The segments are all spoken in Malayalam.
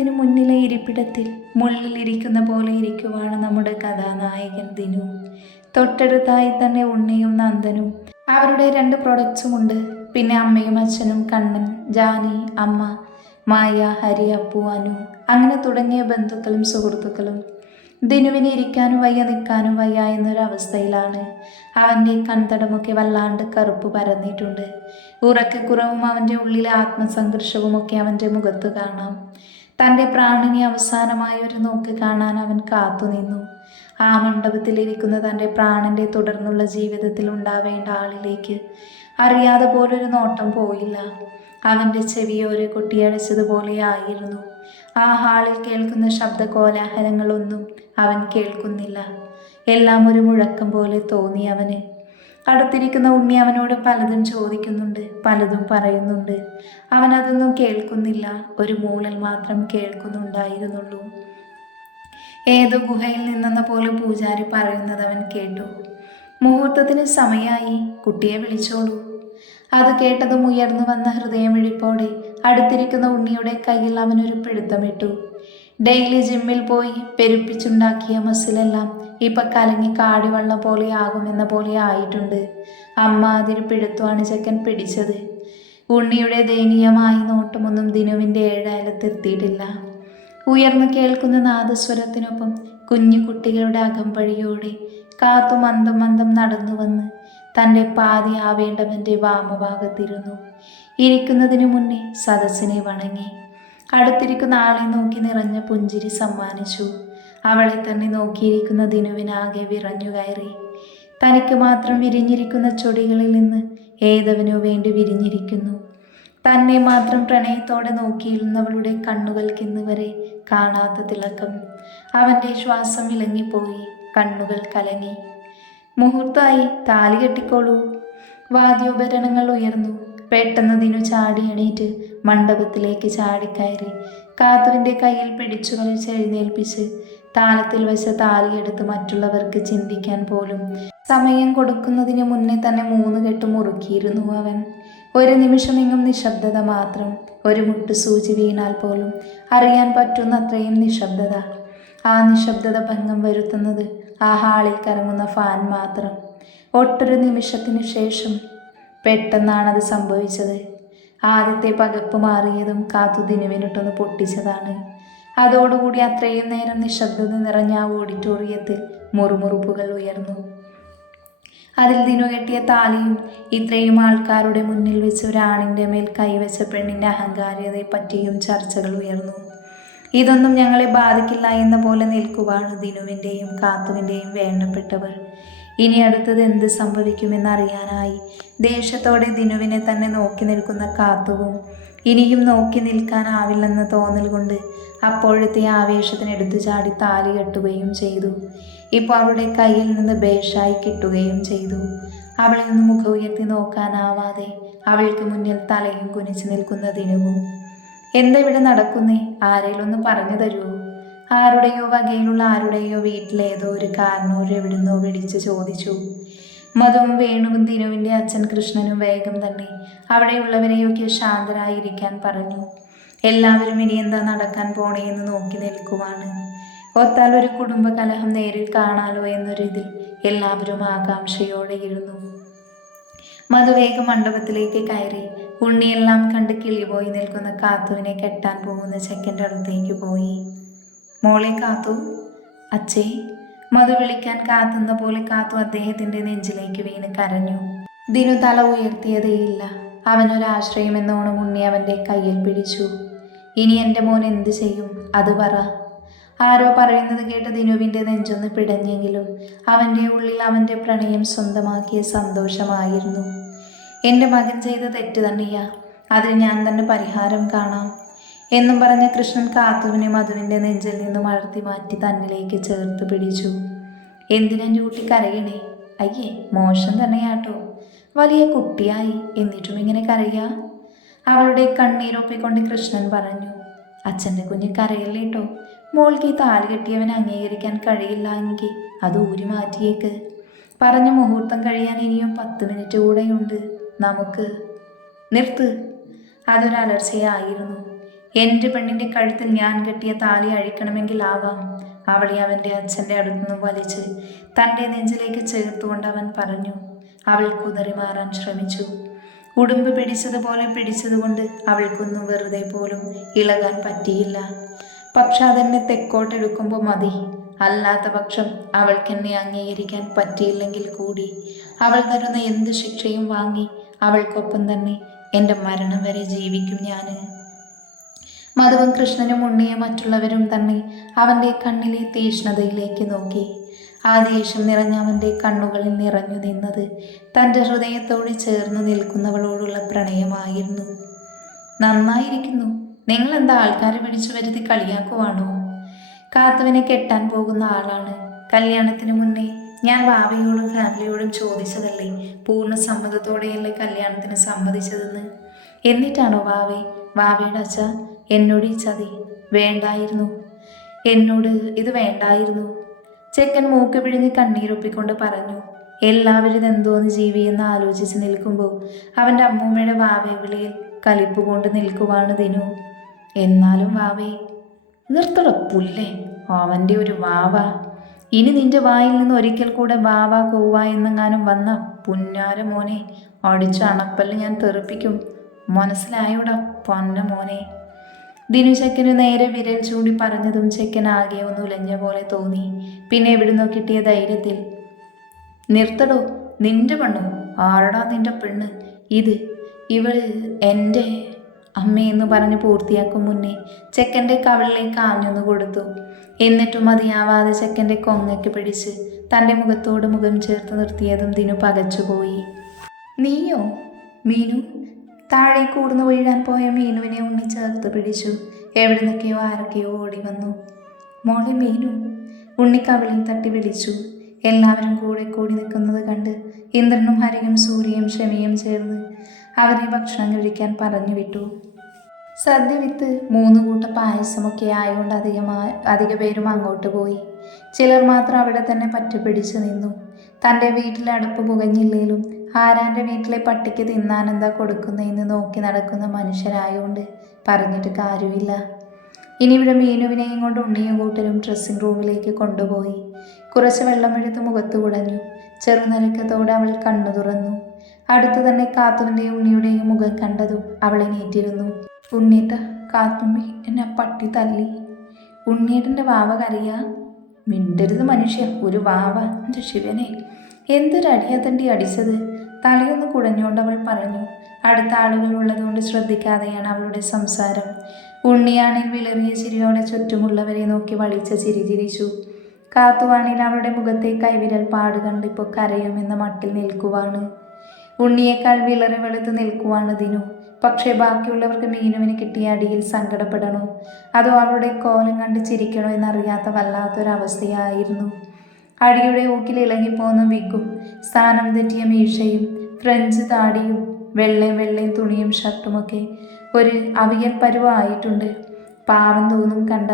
ദൈവത്തിന് മുന്നിലെ ഇരിപ്പിടത്തിൽ മുള്ളിലിരിക്കുന്ന പോലെ ഇരിക്കുവാണ് നമ്മുടെ കഥാനായകൻ ദിനു. തൊട്ടടുത്തായി തന്നെ ഉണ്ണിയും നന്ദനും അവരുടെ 2 പ്രൊഡക്ട്സുമുണ്ട്. പിന്നെ അമ്മയും അച്ഛനും, കണ്ണൻ, ജാനി, അമ്മ, മായ, ഹരി, അപ്പു, അനു, അങ്ങനെ തുടങ്ങിയ ബന്ധുക്കളും സുഹൃത്തുക്കളും. ദിനുവിന് ഇരിക്കാനും വയ്യ, നിൽക്കാനും വയ്യ എന്നൊരവസ്ഥയിലാണ്. അവൻ്റെ കൺതടമൊക്കെ വല്ലാണ്ട് കറുപ്പ് പരന്നിട്ടുണ്ട്. ഉറക്കക്കുറവും അവൻ്റെ ഉള്ളിലെ ആത്മസംഘർഷവുമൊക്കെ അവൻ്റെ മുഖത്ത് കാണാം. തൻ്റെ പ്രാണനെ അവസാനമായ ഒരു നോക്ക് കാണാൻ അവൻ കാത്തുനിന്നു. ആ മണ്ഡപത്തിലിരിക്കുന്ന തൻ്റെ പ്രാണന്റെ തുടർന്നുള്ള ജീവിതത്തിൽ ഉണ്ടാവേണ്ട ആളിലേക്ക് അറിയാതെ പോലൊരു നോട്ടം പോയില്ല. അവൻ്റെ ചെവിയോരെ കൊട്ടിയടച്ചതുപോലെ ആയിരുന്നു. ആ ഹാളിൽ കേൾക്കുന്ന ശബ്ദ കോലാഹലങ്ങളൊന്നും അവൻ കേൾക്കുന്നില്ല. എല്ലാം ഒരു മുഴക്കം പോലെ തോന്നി അവന്. അടുത്തിരിക്കുന്ന ഉണ്ണി അവനോട് പലതും ചോദിക്കുന്നുണ്ട്, പലതും പറയുന്നുണ്ട്. അവൻ അതൊന്നും കേൾക്കുന്നില്ല. ഒരു മൂളൽ മാത്രം കേൾക്കുന്നുണ്ടായിരുന്നുള്ളൂ. ഏതോ ഗുഹയിൽ നിന്നെന്ന പോലെ പൂജാരി പറയുന്നത് അവൻ കേട്ടു. മുഹൂർത്തത്തിന് സമയമായി, കുട്ടിയെ വിളിച്ചോളൂ. അത് കേട്ടതും ഉയർന്നു വന്ന ഹൃദയമിടിപ്പോടെ അടുത്തിരിക്കുന്ന ഉണ്ണിയുടെ കയ്യിൽ അവനൊരു പിടുത്തമിട്ടു. ഡെയിലി ജിമ്മിൽ പോയി പെരുപ്പിച്ചുണ്ടാക്കിയ മസിലെല്ലാം ഇപ്പം കലങ്ങി കാടിവെള്ളം പോലെ ആകുമെന്ന പോലെ ആയിട്ടുണ്ട്. അമ്മ അതിന് പിടുത്തമാണ് ചെക്കൻ പിടിച്ചത്. ഉണ്ണിയുടെ ദയനീയമായ നോട്ടമൊന്നും ദിനുവിൻ്റെ ഏഴായാലത്തെത്തിയിട്ടില്ല. ഉയർന്നു കേൾക്കുന്ന നാദസ്വരത്തിനൊപ്പം കുഞ്ഞു കുട്ടികളുടെ അകമ്പഴിയോടെ കാത്തു മന്ദം മന്ദം നടന്നു വന്ന് തൻ്റെ പാതി ആവേണ്ടവൻ്റെ വാമഭാഗത്തിരുന്നു. ഇരിക്കുന്നതിനു മുന്നേ സദസ്സിനെ വണങ്ങി. അടുത്തിരിക്കുന്ന ആളെ നോക്കി നിറഞ്ഞ പുഞ്ചിരി സമ്മാനിച്ചു. അവളെ തന്നെ നോക്കിയിരിക്കുന്ന ദിനുവിനാകെ വിറഞ്ഞു കയറി. തനിക്ക് മാത്രം വിരിഞ്ഞിരിക്കുന്ന ചൊടികളിൽ നിന്ന് ഏതവനു വേണ്ടി വിരിഞ്ഞിരിക്കുന്നു. തന്നെ മാത്രം പ്രണയത്തോടെ നോക്കിയിരുന്നവളുടെ കണ്ണുകൾക്കിന്ന് വരെ കാണാത്ത തിളക്കം. അവൻ്റെ ശ്വാസം വിലങ്ങിപ്പോയി, കണ്ണുകൾ കലങ്ങി. മുഹൂർത്തമായി, താലി കെട്ടിക്കോളൂ. വാദ്യോപകരണങ്ങൾ ഉയർന്നു. പെട്ടെന്ന് ദിനു ചാടി എണീറ്റ് മണ്ഡപത്തിലേക്ക് ചാടിക്കയറി കാത്തുവിൻ്റെ കയ്യിൽ പിടിച്ചു വലിച്ചെഴുന്നേൽപ്പിച്ച് താലത്തിൽ വെച്ച താലിയെടുത്ത് മറ്റുള്ളവർക്ക് ചിന്തിക്കാൻ പോലും സമയം കൊടുക്കുന്നതിന് മുന്നേ തന്നെ 3 കെട്ട് മുറുക്കിയിരുന്നു അവൻ. ഒരു നിമിഷമെങ്ങും നിശബ്ദത മാത്രം. ഒരു മുട്ടുസൂചി വീണാൽ പോലും അറിയാൻ പറ്റുന്നത്രയും നിശബ്ദത. ആ നിശബ്ദത ഭംഗം വരുത്തുന്നത് ആ ഹാളിൽ കറങ്ങുന്ന ഫാൻ മാത്രം. ഒട്ടൊരു നിമിഷത്തിനു ശേഷം പെട്ടെന്നാണത് സംഭവിച്ചത്. ആദ്യത്തെ പകപ്പ് മാറിയതും കാത്തു ദിനുവിനിട്ടൊന്ന് പൊട്ടിച്ചതാണ്. അതോടുകൂടി അത്രയും നേരം നിശബ്ദത നിറഞ്ഞ ആ ഓഡിറ്റോറിയത്തിൽ മുറുമുറുപ്പുകൾ ഉയർന്നു. അതിൽ ദിനു കെട്ടിയ താലിയും ഇത്രയും ആൾക്കാരുടെ മുന്നിൽ വെച്ച് ഒരാണിൻ്റെ മേൽ കൈവച്ച പെണ്ണിൻ്റെ അഹങ്കാരിയതയെ പറ്റിയും ചർച്ചകൾ ഉയർന്നു. ഇതൊന്നും ഞങ്ങളെ ബാധിക്കില്ല എന്ന പോലെ നിൽക്കുവാണ് ദിനുവിൻ്റെയും കാത്തുവിൻ്റെയും വേണ്ടപ്പെട്ടവർ. ഇനി അടുത്തത് എന്ത് സംഭവിക്കുമെന്നറിയാനായി ദേഷ്യത്തോടെ ദിനുവിനെ തന്നെ നോക്കി നിൽക്കുന്ന കാത്തുവും ഇനിയും നോക്കി നിൽക്കാനാവില്ലെന്ന തോന്നൽ കൊണ്ട് അപ്പോഴത്തെ ആവേശത്തിന് എടുത്തു ചാടി താലി കെട്ടുകയും ചെയ്തു. ഇപ്പോൾ അവളുടെ കയ്യിൽ നിന്ന് ബേഷായി കിട്ടുകയും ചെയ്തു. അവളിൽ നിന്ന് മുഖം ഉയർത്തി നോക്കാനാവാതെ അവൾക്ക് മുന്നിൽ തലയും കുനിച്ച് നിൽക്കുന്ന ദിനുവും. എന്താ ഇവിടെ നടക്കുന്നേ? ആരെങ്കിലൊന്ന് പറഞ്ഞു തരുമോ? ആരുടെയോ വകയിലുള്ള ആരുടെയോ വീട്ടിലേതോ ഒരു കാരണോർ എവിടുന്നോ വിളിച്ച് ചോദിച്ചു. മധുവും വേണുവും ദിനുവിൻ്റെ അച്ഛൻ കൃഷ്ണനും വേഗം തന്നെ അവിടെയുള്ളവരെയൊക്കെ ശാന്തരായിരിക്കാൻ പറഞ്ഞു. എല്ലാവരും ഇനി എന്താ നടക്കാൻ പോണേന്ന് നോക്കി നിൽക്കുവാണ്. ഒത്താൽ ഒരു കുടുംബ കലഹം നേരിൽ കാണാലോ എന്നൊരിതിൽ എല്ലാവരും ആകാംക്ഷയോടെ ഇരുന്നു. മധു വേഗം മണ്ഡപത്തിലേക്ക് കയറി ഉണ്ണിയെല്ലാം കണ്ട് കിളിപോയി നിൽക്കുന്ന കാത്തുവിനെ കെട്ടാൻ പോകുന്ന ചെക്കൻ്റെ അടുത്തേക്ക് പോയി. മോളെ കാത്തു. അച്ഛേ. മധു വിളിക്കാൻ കാത്തുന്ന പോലെ കാത്തു അദ്ദേഹത്തിൻ്റെ നെഞ്ചിലേക്ക് വീണ് കരഞ്ഞു. ദിനു തല ഉയർത്തിയതേയില്ല. അവനൊരാശ്രയം എന്നോണം ഉണ്ണി അവൻ്റെ കയ്യിൽ പിടിച്ചു. ഇനി എൻ്റെ മോൻ എന്ത് ചെയ്യും? അത് പറ. ആരോ പറയുന്നത് കേട്ട് ദിനുവിൻ്റെ നെഞ്ചൊന്ന് പിടഞ്ഞെങ്കിലും അവൻ്റെ ഉള്ളിൽ അവൻ്റെ പ്രണയം സ്വന്തമാക്കിയ സന്തോഷമായിരുന്നു. എൻ്റെ മകൻ ചെയ്ത തെറ്റ് തന്നെയാ, അതിൽ ഞാൻ തന്നെ പരിഹാരം കാണാം എന്നും പറഞ്ഞ കൃഷ്ണൻ കാത്തുവിനെ മധുവിൻ്റെ നെഞ്ചിൽ നിന്നും അടർത്തി മാറ്റി തന്നിലേക്ക് ചേർത്ത് പിടിച്ചു. എന്തിനെൻ്റെ കുട്ടി കരയണേ? അയ്യേ, മോശം തന്നെയാട്ടോ. വലിയ കുട്ടിയായി, എന്നിട്ടും ഇങ്ങനെ കരയാ? അവളുടെ കണ്ണീരൊപ്പിക്കൊണ്ട് കൃഷ്ണൻ പറഞ്ഞു. അച്ഛൻ്റെ കുഞ്ഞ് കരയല്ലേട്ടോ. മോൾക്ക് ഈ താലി കെട്ടിയവൻ അംഗീകരിക്കാൻ കഴിയില്ല എങ്കിൽ അത് ഊരി മാറ്റിയേക്ക്. പറഞ്ഞ മുഹൂർത്തം കഴിയാൻ ഇനിയും 10 മിനിറ്റ് കൂടെയുണ്ട്. നമുക്ക് നിർത്ത്. അതൊരലർച്ചയായിരുന്നു. എൻ്റെ പെണ്ണിൻ്റെ കഴുത്തിൽ ഞാൻ കെട്ടിയ താലി അഴിക്കണമെങ്കിൽ ആവാം. അവളെ അവൻ്റെ അച്ഛൻ്റെ അടുത്തുനിന്ന് വലിച്ച് തൻ്റെ നെഞ്ചിലേക്ക് ചേർത്തുകൊണ്ട് അവൻ പറഞ്ഞു. അവൾ കുതറി മാറാൻ ശ്രമിച്ചു. ഉടുമ്പ് പിടിച്ചതുപോലെ പിടിച്ചതുകൊണ്ട് അവൾക്കൊന്നും വെറുതെ പോലും ഇളകാൻ പറ്റിയില്ല. പക്ഷെ അതെന്നെ തെക്കോട്ടെടുക്കുമ്പോൾ മതി. അല്ലാത്ത പക്ഷം അവൾക്കെന്നെ അംഗീകരിക്കാൻ പറ്റിയില്ലെങ്കിൽ കൂടി അവൾ തരുന്ന എന്ത് ശിക്ഷയും വാങ്ങി അവൾക്കൊപ്പം തന്നെ എൻ്റെ മരണം വരെ ജീവിക്കും ഞാൻ. മധുവും കൃഷ്ണനും ഉണ്ണിയും മറ്റുള്ളവരും തന്നെ അവൻ്റെ കണ്ണിലെ തീഷ്ണതയിലേക്ക് നോക്കി. ആ ദേഷ്യം നിറഞ്ഞ അവൻ്റെ കണ്ണുകളിൽ നിറഞ്ഞു നിന്നത് തൻ്റെ ഹൃദയത്തോട് ചേർന്ന് നിൽക്കുന്നവളോടുള്ള പ്രണയമായിരുന്നു. നന്നായിരിക്കുന്നു. നിങ്ങളെന്താ ആൾക്കാരെ പിടിച്ചു വരുത്തി കളിയാക്കുവാണോ? കാത്തുവിനെ കെട്ടാൻ പോകുന്ന ആളാണ്. കല്യാണത്തിന് മുന്നേ ഞാൻ വാവയോടും ഫാമിലിയോടും ചോദിച്ചതല്ലേ, പൂർണ്ണ സമ്മതത്തോടെയല്ലേ കല്യാണത്തിന് സമ്മതിച്ചതെന്ന്. എന്നിട്ടാണോ വാവയുടെ അച്ഛ എന്നോട് ഈ ചതി? വേണ്ടായിരുന്നു, എന്നോട് ഇത് വേണ്ടായിരുന്നു. ചെക്കൻ മൂക്ക് പിഴിഞ്ഞ് കണ്ണീരൊപ്പിക്കൊണ്ട് പറഞ്ഞു. എല്ലാവരും എന്തോന്ന് ജീവിയെന്ന് ആലോചിച്ച് നിൽക്കുമ്പോൾ അവൻ്റെ അമ്മൂമ്മയുടെ വാവേ വിളിയിൽ കലിപ്പ് കൊണ്ട് നിൽക്കുവാണ് ദിനു. എന്നാലും വാവേ നിർത്തട പുല്ലേ, അവൻ്റെ ഒരു വാവ. ഇനി നിന്റെ വായിൽ നിന്ന് ഒരിക്കൽ കൂടെ വാവ കോവ എന്നെങ്ങാനും വന്ന പുന്നാര മോനെ അടിച്ച അണപ്പല്ല് ഞാൻ തെറിപ്പിക്കും. മനസ്സിലായോടാ പൊന്ന മോനെ. ദിനു ചെക്കന് നേരെ വിരൽ ചൂണ്ടി പറഞ്ഞതും ചെക്കൻ ആകെ ഒന്ന് ഉലഞ്ഞ പോലെ തോന്നി. പിന്നെ എവിടുന്നോ കിട്ടിയ ധൈര്യത്തിൽ നിർത്തടോ, നിന്റെ പെണ്ണോ? ആരടാ നിന്റെ പെണ്ണ്? ഇവള് എൻ്റെ അമ്മയെന്ന് പറഞ്ഞ് പൂർത്തിയാക്കും മുന്നേ ചെക്കൻ്റെ കവിളിലേക്ക് ആഞ്ഞൊന്നു കൊടുത്തു. എന്നിട്ടും മതിയാവാതെ ചെക്കൻ്റെ കൊങ്ങയ്ക്ക് പിടിച്ച് തൻ്റെ മുഖത്തോട് മുഖം ചേർത്ത് നിർത്തിയതും ദിനു പകച്ചുപോയി. നീയോ? മീനു? താഴെ കൂർന്നു വീഴാൻ പോയ മീനുവിനെ ഉണ്ണി ചേർത്ത് പിടിച്ചു. എവിടെ നിന്നൊക്കെയോ ആരൊക്കെയോ ഓടി വന്നു. മോളെ മീനു, ഉണ്ണി കവിളിൽ തട്ടി വിളിച്ചു. എല്ലാവരും കൂടെ കൂടി നിൽക്കുന്നത് കണ്ട് ഇന്ദ്രനും ഹരിയും സൂര്യയും ക്ഷമയും ചേർന്ന് അവരെ ഭക്ഷണം കഴിക്കാൻ പറഞ്ഞു വിട്ടു. സദ്യ വിത്ത് 3 കൂട്ട പായസമൊക്കെ ആയതുകൊണ്ട് അധിക പേരും അങ്ങോട്ട് പോയി. ചിലർ മാത്രം അവിടെ തന്നെ പറ്റുപിടിച്ച് നിന്നു. തൻ്റെ വീട്ടിലെ അടുപ്പ് പുകഞ്ഞില്ലേലും ആരാൻ്റെ വീട്ടിലെ പട്ടിക്ക് തിന്നാനെന്താ കൊടുക്കുന്നതെന്ന് നോക്കി നടക്കുന്ന മനുഷ്യരായതുകൊണ്ട് പറഞ്ഞിട്ട് കാര്യമില്ല. ഇനി ഇവിടെ മീനുവിനെയും കൊണ്ട് ഉണ്ണിയും കൂട്ടരും ഡ്രസ്സിംഗ് റൂമിലേക്ക് കൊണ്ടുപോയി. കുറച്ച് വെള്ളമെടുത്ത് മുഖത്ത് കുടഞ്ഞു. ചെറുനരക്കത്തോടെ അവൾ കണ്ണു തുറന്നു. അടുത്തു തന്നെ കാത്തുവിൻ്റെയും ഉണ്ണിയുടെയും മുഖം കണ്ടതും അവളെ നീറ്റിരുന്നു. ഉണ്ണിയേട്ട, കാത്തുമ്മി എന്നെ പട്ടി തല്ലി. ഉണ്ണിയേട്ടൻ്റെ വാവ കരയാ? മിണ്ടരുത് മനുഷ്യ, ഒരു വാവ. എൻ്റെ ശിവനെ, എന്തൊരടിയത്തണ്ടി അടിച്ചത്. തലയൊന്ന് കുടഞ്ഞുകൊണ്ട് അവൾ പറഞ്ഞു. അടുത്ത ആളുകൾ ഉള്ളതുകൊണ്ട് ശ്രദ്ധിക്കാതെയാണ് അവളുടെ സംസാരം. ഉണ്ണിയാണിൽ വിളറിയ ചിരിയോടെ ചുറ്റുമുള്ളവരെ നോക്കി വളിച്ച ചിരി ചിരിച്ചു. കാത്തുവാണിൽ അവളുടെ മുഖത്തെ കൈവിരൽ പാട് കണ്ടിപ്പോൾ കരയുമെന്ന മട്ടിൽ നിൽക്കുവാണ്. ഉണ്ണിയേക്കാൾ വിളറി വെളുത്ത് നിൽക്കുവാണ് ദിനു. പക്ഷേ ബാക്കിയുള്ളവർക്ക് മീനുവിന് കിട്ടിയ അടിയിൽ സങ്കടപ്പെടണോ അതോ അവളുടെ കോലം കണ്ട് ചിരിക്കണോ എന്നറിയാത്ത വല്ലാത്തൊരവസ്ഥയായിരുന്നു. അടിയുടെ ഊക്കിൽ ഇളകിപ്പോന്ന വിഗും സ്ഥാനം തെറ്റിയ മീശയും ഫ്രഞ്ച് താടിയും വെള്ളയും തുണിയും ഷർട്ടുമൊക്കെ ഒരു അവിയൽ പരുവായിട്ടുണ്ട്. പാവം തോന്നും കണ്ട.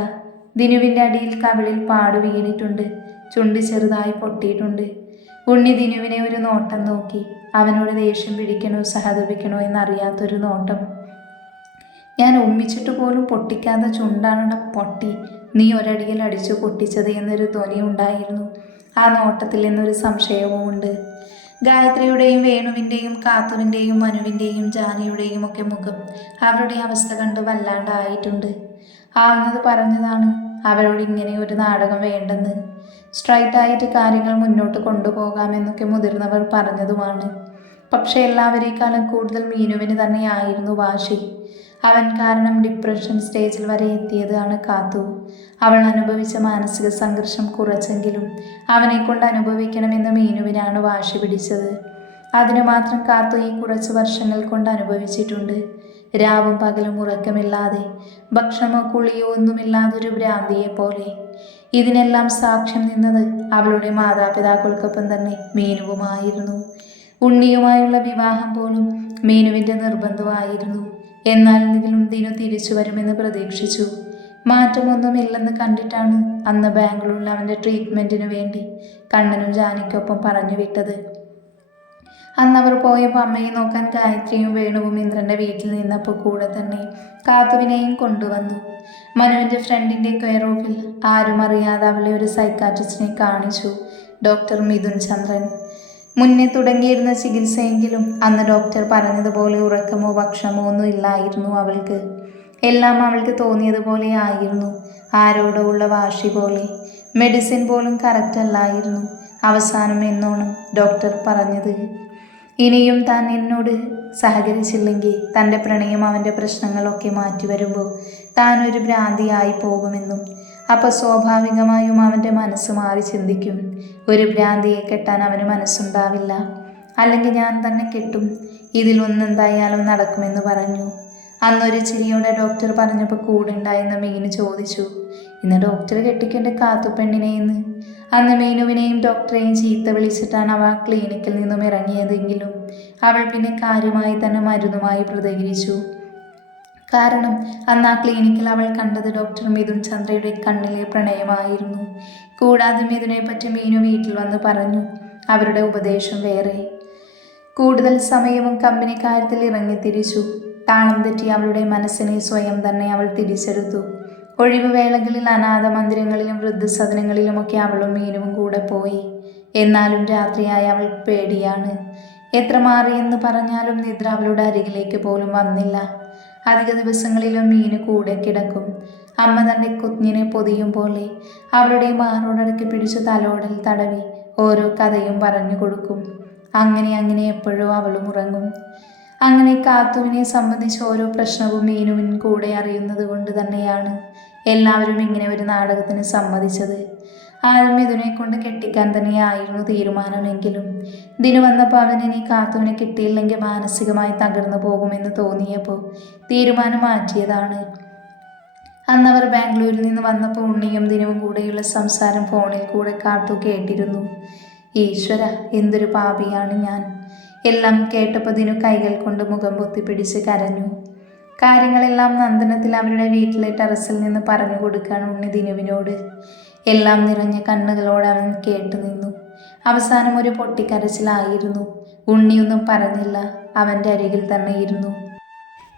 ദിനുവിൻ്റെ അടിയിൽ കവിളിൽ പാടു വീണിട്ടുണ്ട്. ചുണ്ടി ചെറുതായി പൊട്ടിയിട്ടുണ്ട്. ഉണ്ണി ദിനുവിനെ ഒരു നോട്ടം നോക്കി. അവനോട് ദേഷ്യം പിടിക്കണോ സഹതപിക്കണോ എന്നറിയാത്തൊരു നോട്ടം. ഞാൻ ഉമ്മിച്ചിട്ട് പോലും പൊട്ടിക്കാത്ത ചുണ്ടാണുണ്ട പൊട്ടി, നീ ഒരടിയിൽ അടിച്ചു പൊട്ടിച്ചത് എന്നൊരു ധ്വനി ഉണ്ടായിരുന്നു ആ നോട്ടത്തിൽ എന്നൊരു സംശയവും ഉണ്ട്. ഗായത്രിയുടെയും വേണുവിൻ്റെയും കാത്തുവിൻ്റെയും മനുവിൻ്റെയും ജാനിയുടെയും ഒക്കെ മുഖം അവരുടെ അവസ്ഥ കണ്ട് വല്ലാണ്ടായിട്ടുണ്ട്. ആവുന്നത് പറഞ്ഞതാണ് അവരോട് ഇങ്ങനെ ഒരു നാടകം വേണ്ടെന്ന്. സ്ട്രൈറ്റായിട്ട് കാര്യങ്ങൾ മുന്നോട്ട് കൊണ്ടുപോകാമെന്നൊക്കെ മുതിർന്നവർ പറഞ്ഞതുമാണ്. പക്ഷെ എല്ലാവരേക്കാളും കൂടുതൽ മീനുവിന് തന്നെയായിരുന്നു വാശി. അവൻ കാരണം ഡിപ്രഷൻ സ്റ്റേജിൽ വരെ എത്തിയതാണ് കാത്തു. അവൾ അനുഭവിച്ച മാനസിക സംഘർഷം കുറച്ചെങ്കിലും അവനെക്കൊണ്ട് അനുഭവിക്കണമെന്ന് മീനുവിനാണ് വാശി പിടിച്ചത്. അതിനു മാത്രം കാത്തു ഈ കുറച്ച് വർഷങ്ങൾ കൊണ്ട് അനുഭവിച്ചിട്ടുണ്ട്. രാവും പകലും ഉറക്കമില്ലാതെ, ഭക്ഷണമോ കുളിയോ ഒന്നുമില്ലാതൊരു ഭ്രാന്തിയെ പോലെ. ഇതിനെല്ലാം സാക്ഷ്യം നിന്നത് അവളുടെ മാതാപിതാക്കൾക്കൊപ്പം തന്നെ മീനുവുമായിരുന്നു. ഉണ്ണിയുമായുള്ള വിവാഹം പോലും മീനുവിൻ്റെ നിർബന്ധമായിരുന്നു. എന്നാൽ ഇതിലും ദിനു തിരിച്ചു വരുമെന്ന് പ്രതീക്ഷിച്ചു. മാറ്റമൊന്നുമില്ലെന്ന് കണ്ടിട്ടാണ് അന്ന് ബാംഗ്ലൂരിൽ അവൻ്റെ ട്രീറ്റ്മെൻറ്റിനു വേണ്ടി കണ്ണനും ജാനിക്കൊപ്പം പറഞ്ഞു വിട്ടത്. അന്നവർ പോയപ്പോൾ അമ്മയെ നോക്കാൻ ഗായത്രിയും വേണുവും ഇന്ദ്രൻ്റെ വീട്ടിൽ നിന്നപ്പോൾ കൂടെ തന്നെ കാത്തുവിനെയും കൊണ്ടുവന്നു. മനുവിൻ്റെ ഫ്രണ്ടിൻ്റെ കെയർ ഓഫിൽ ആരും അറിയാതെ അവളെ ഒരു സൈക്കാട്രിസ്റ്റിനെ കാണിച്ചു, ഡോക്ടർ മിഥുൻ ചന്ദ്രൻ. മുന്നേ തുടങ്ങിയിരുന്ന ചികിത്സയെങ്കിലും അന്ന് ഡോക്ടർ പറഞ്ഞതുപോലെ ഉറക്കമോ ഭക്ഷണമോ ഒന്നും ഇല്ലായിരുന്നു അവൾക്ക്. എല്ലാം അവൾക്ക് തോന്നിയതുപോലെ ആയിരുന്നു, ആരോടോ ഉള്ള വാശി പോലെ. മെഡിസിൻ പോലും കറക്റ്റ് അല്ലായിരുന്നു. അവസാനം എന്നോണം ഡോക്ടർ പറഞ്ഞത്, ഇനിയും താൻ എന്നോട് സഹകരിച്ചില്ലെങ്കിൽ തൻ്റെ പ്രണയം അവൻ്റെ പ്രശ്നങ്ങളൊക്കെ മാറ്റി വരുമ്പോൾ താൻ ഒരു ഭ്രാന്തിയായി പോകുമെന്നും. അപ്പോൾ സ്വാഭാവികമായും അവൻ്റെ മനസ്സ് മാറി ചിന്തിക്കും, ഒരു ഭ്രാന്തിയെ കെട്ടാൻ അവന് മനസ്സുണ്ടാവില്ല, അല്ലെങ്കിൽ ഞാൻ തന്നെ കെട്ടും, ഇതിലൊന്നെന്തായാലും നടക്കുമെന്ന് പറഞ്ഞു. അന്നൊരു ചിരിയോടെ ഡോക്ടർ പറഞ്ഞപ്പോൾ കൂടെ ഉണ്ടായിരുന്ന മീനു ചോദിച്ചു, ഇന്ന് ഡോക്ടർ കെട്ടിക്കേണ്ട കാത്തുപെണ്ണിനെ എന്ന്. അന്ന് മീനുവിനെയും ഡോക്ടറെയും ചീത്ത വിളിച്ചിട്ടാണ് അവ ക്ലിനിക്കിൽ നിന്നും ഇറങ്ങിയതെങ്കിലും അവൾ പിന്നെ കാര്യമായി തന്നെ മരുന്നുമായി പ്രതികരിച്ചു. കാരണം അന്ന് ആ ക്ലിനിക്കിൽ അവൾ കണ്ടത് ഡോക്ടർ മിഥുൻ ചന്ദ്രയുടെ കണ്ണിലെ പ്രണയമായിരുന്നു. കൂടാതെ മിഥുനെ പറ്റി മീനു വീട്ടിൽ വന്ന് പറഞ്ഞു. അവരുടെ ഉപദേശം വേറെ. കൂടുതൽ സമയവും കമ്പനി കാര്യത്തിൽ ഇറങ്ങിത്തിരിച്ചു. താളം തെറ്റി അവളുടെ മനസ്സിനെ സ്വയം തന്നെ അവൾ തിരിച്ചെടുത്തു. ഒഴിവുവേളകളിൽ അനാഥ മന്ദിരങ്ങളിലും വൃദ്ധസദനങ്ങളിലുമൊക്കെ അവളും മീനുവും കൂടെ പോയി. എന്നാലും രാത്രിയായി അവൾ പേടിയാണ്. എത്ര മാറിയെന്ന് പറഞ്ഞാലും നിദ്ര അവളുടെ അരികിലേക്ക് പോലും വന്നില്ല. അധിക ദിവസങ്ങളിലും മീന് കൂടെ കിടക്കും. അമ്മ തൻ്റെ കുഞ്ഞിനെ പൊതിയും പോലെ അവളുടെ മാറോടടക്കി പിടിച്ചു തലോടൽ തടവി ഓരോ കഥയും പറഞ്ഞു കൊടുക്കും. അങ്ങനെ എപ്പോഴോ അവളും ഉറങ്ങും. അങ്ങനെ കാത്തുവിനെ സംബന്ധിച്ച് ഓരോ പ്രശ്നവും മീനുവിൻ കൂടെ അറിയുന്നത് കൊണ്ട് തന്നെയാണ് എല്ലാവരും ഇങ്ങനെ ഒരു നാടകത്തിന് സമ്മതിച്ചത്. ആദ്യം ഇതിനെ കൊണ്ട് കെട്ടിക്കാൻ തന്നെയായിരുന്നു തീരുമാനമെങ്കിലും ദിനു വന്നപ്പോൾ അവനിനി കാത്തുവിനെ കിട്ടിയില്ലെങ്കിൽ മാനസികമായി തകർന്നു പോകുമെന്ന് തോന്നിയപ്പോൾ തീരുമാനം മാറ്റിയതാണ്. അന്നവർ ബാംഗ്ലൂരിൽ നിന്ന് വന്നപ്പോൾ ഉണ്ണിയും ദിനുവും കൂടെയുള്ള സംസാരം ഫോണിൽ കൂടെ കാത്തു കേട്ടിരുന്നു. ഈശ്വര, എന്തൊരു പാപിയാണ് ഞാൻ. എല്ലാം കേട്ടപ്പോൾ ദിനു കൈകൾ കൊണ്ട് മുഖം പൊത്തിപ്പിടിച്ച് കരഞ്ഞു. കാര്യങ്ങളെല്ലാം നന്ദനത്തിൽ അവരുടെ വീട്ടിലെ ടെറസിൽ നിന്ന് പറഞ്ഞു കൊടുക്കാൻ ഉണ്ണി ദിനുവിനോട്. എല്ലാം നിറഞ്ഞ കണ്ണുകളോട് അവൻ കേട്ടു നിന്നു. അവസാനം ഒരു പൊട്ടിക്കരച്ചിലായിരുന്നു. ഉണ്ണിയൊന്നും പറഞ്ഞില്ല, അവൻ്റെ അരികിൽ തന്നെ ഇരുന്നു.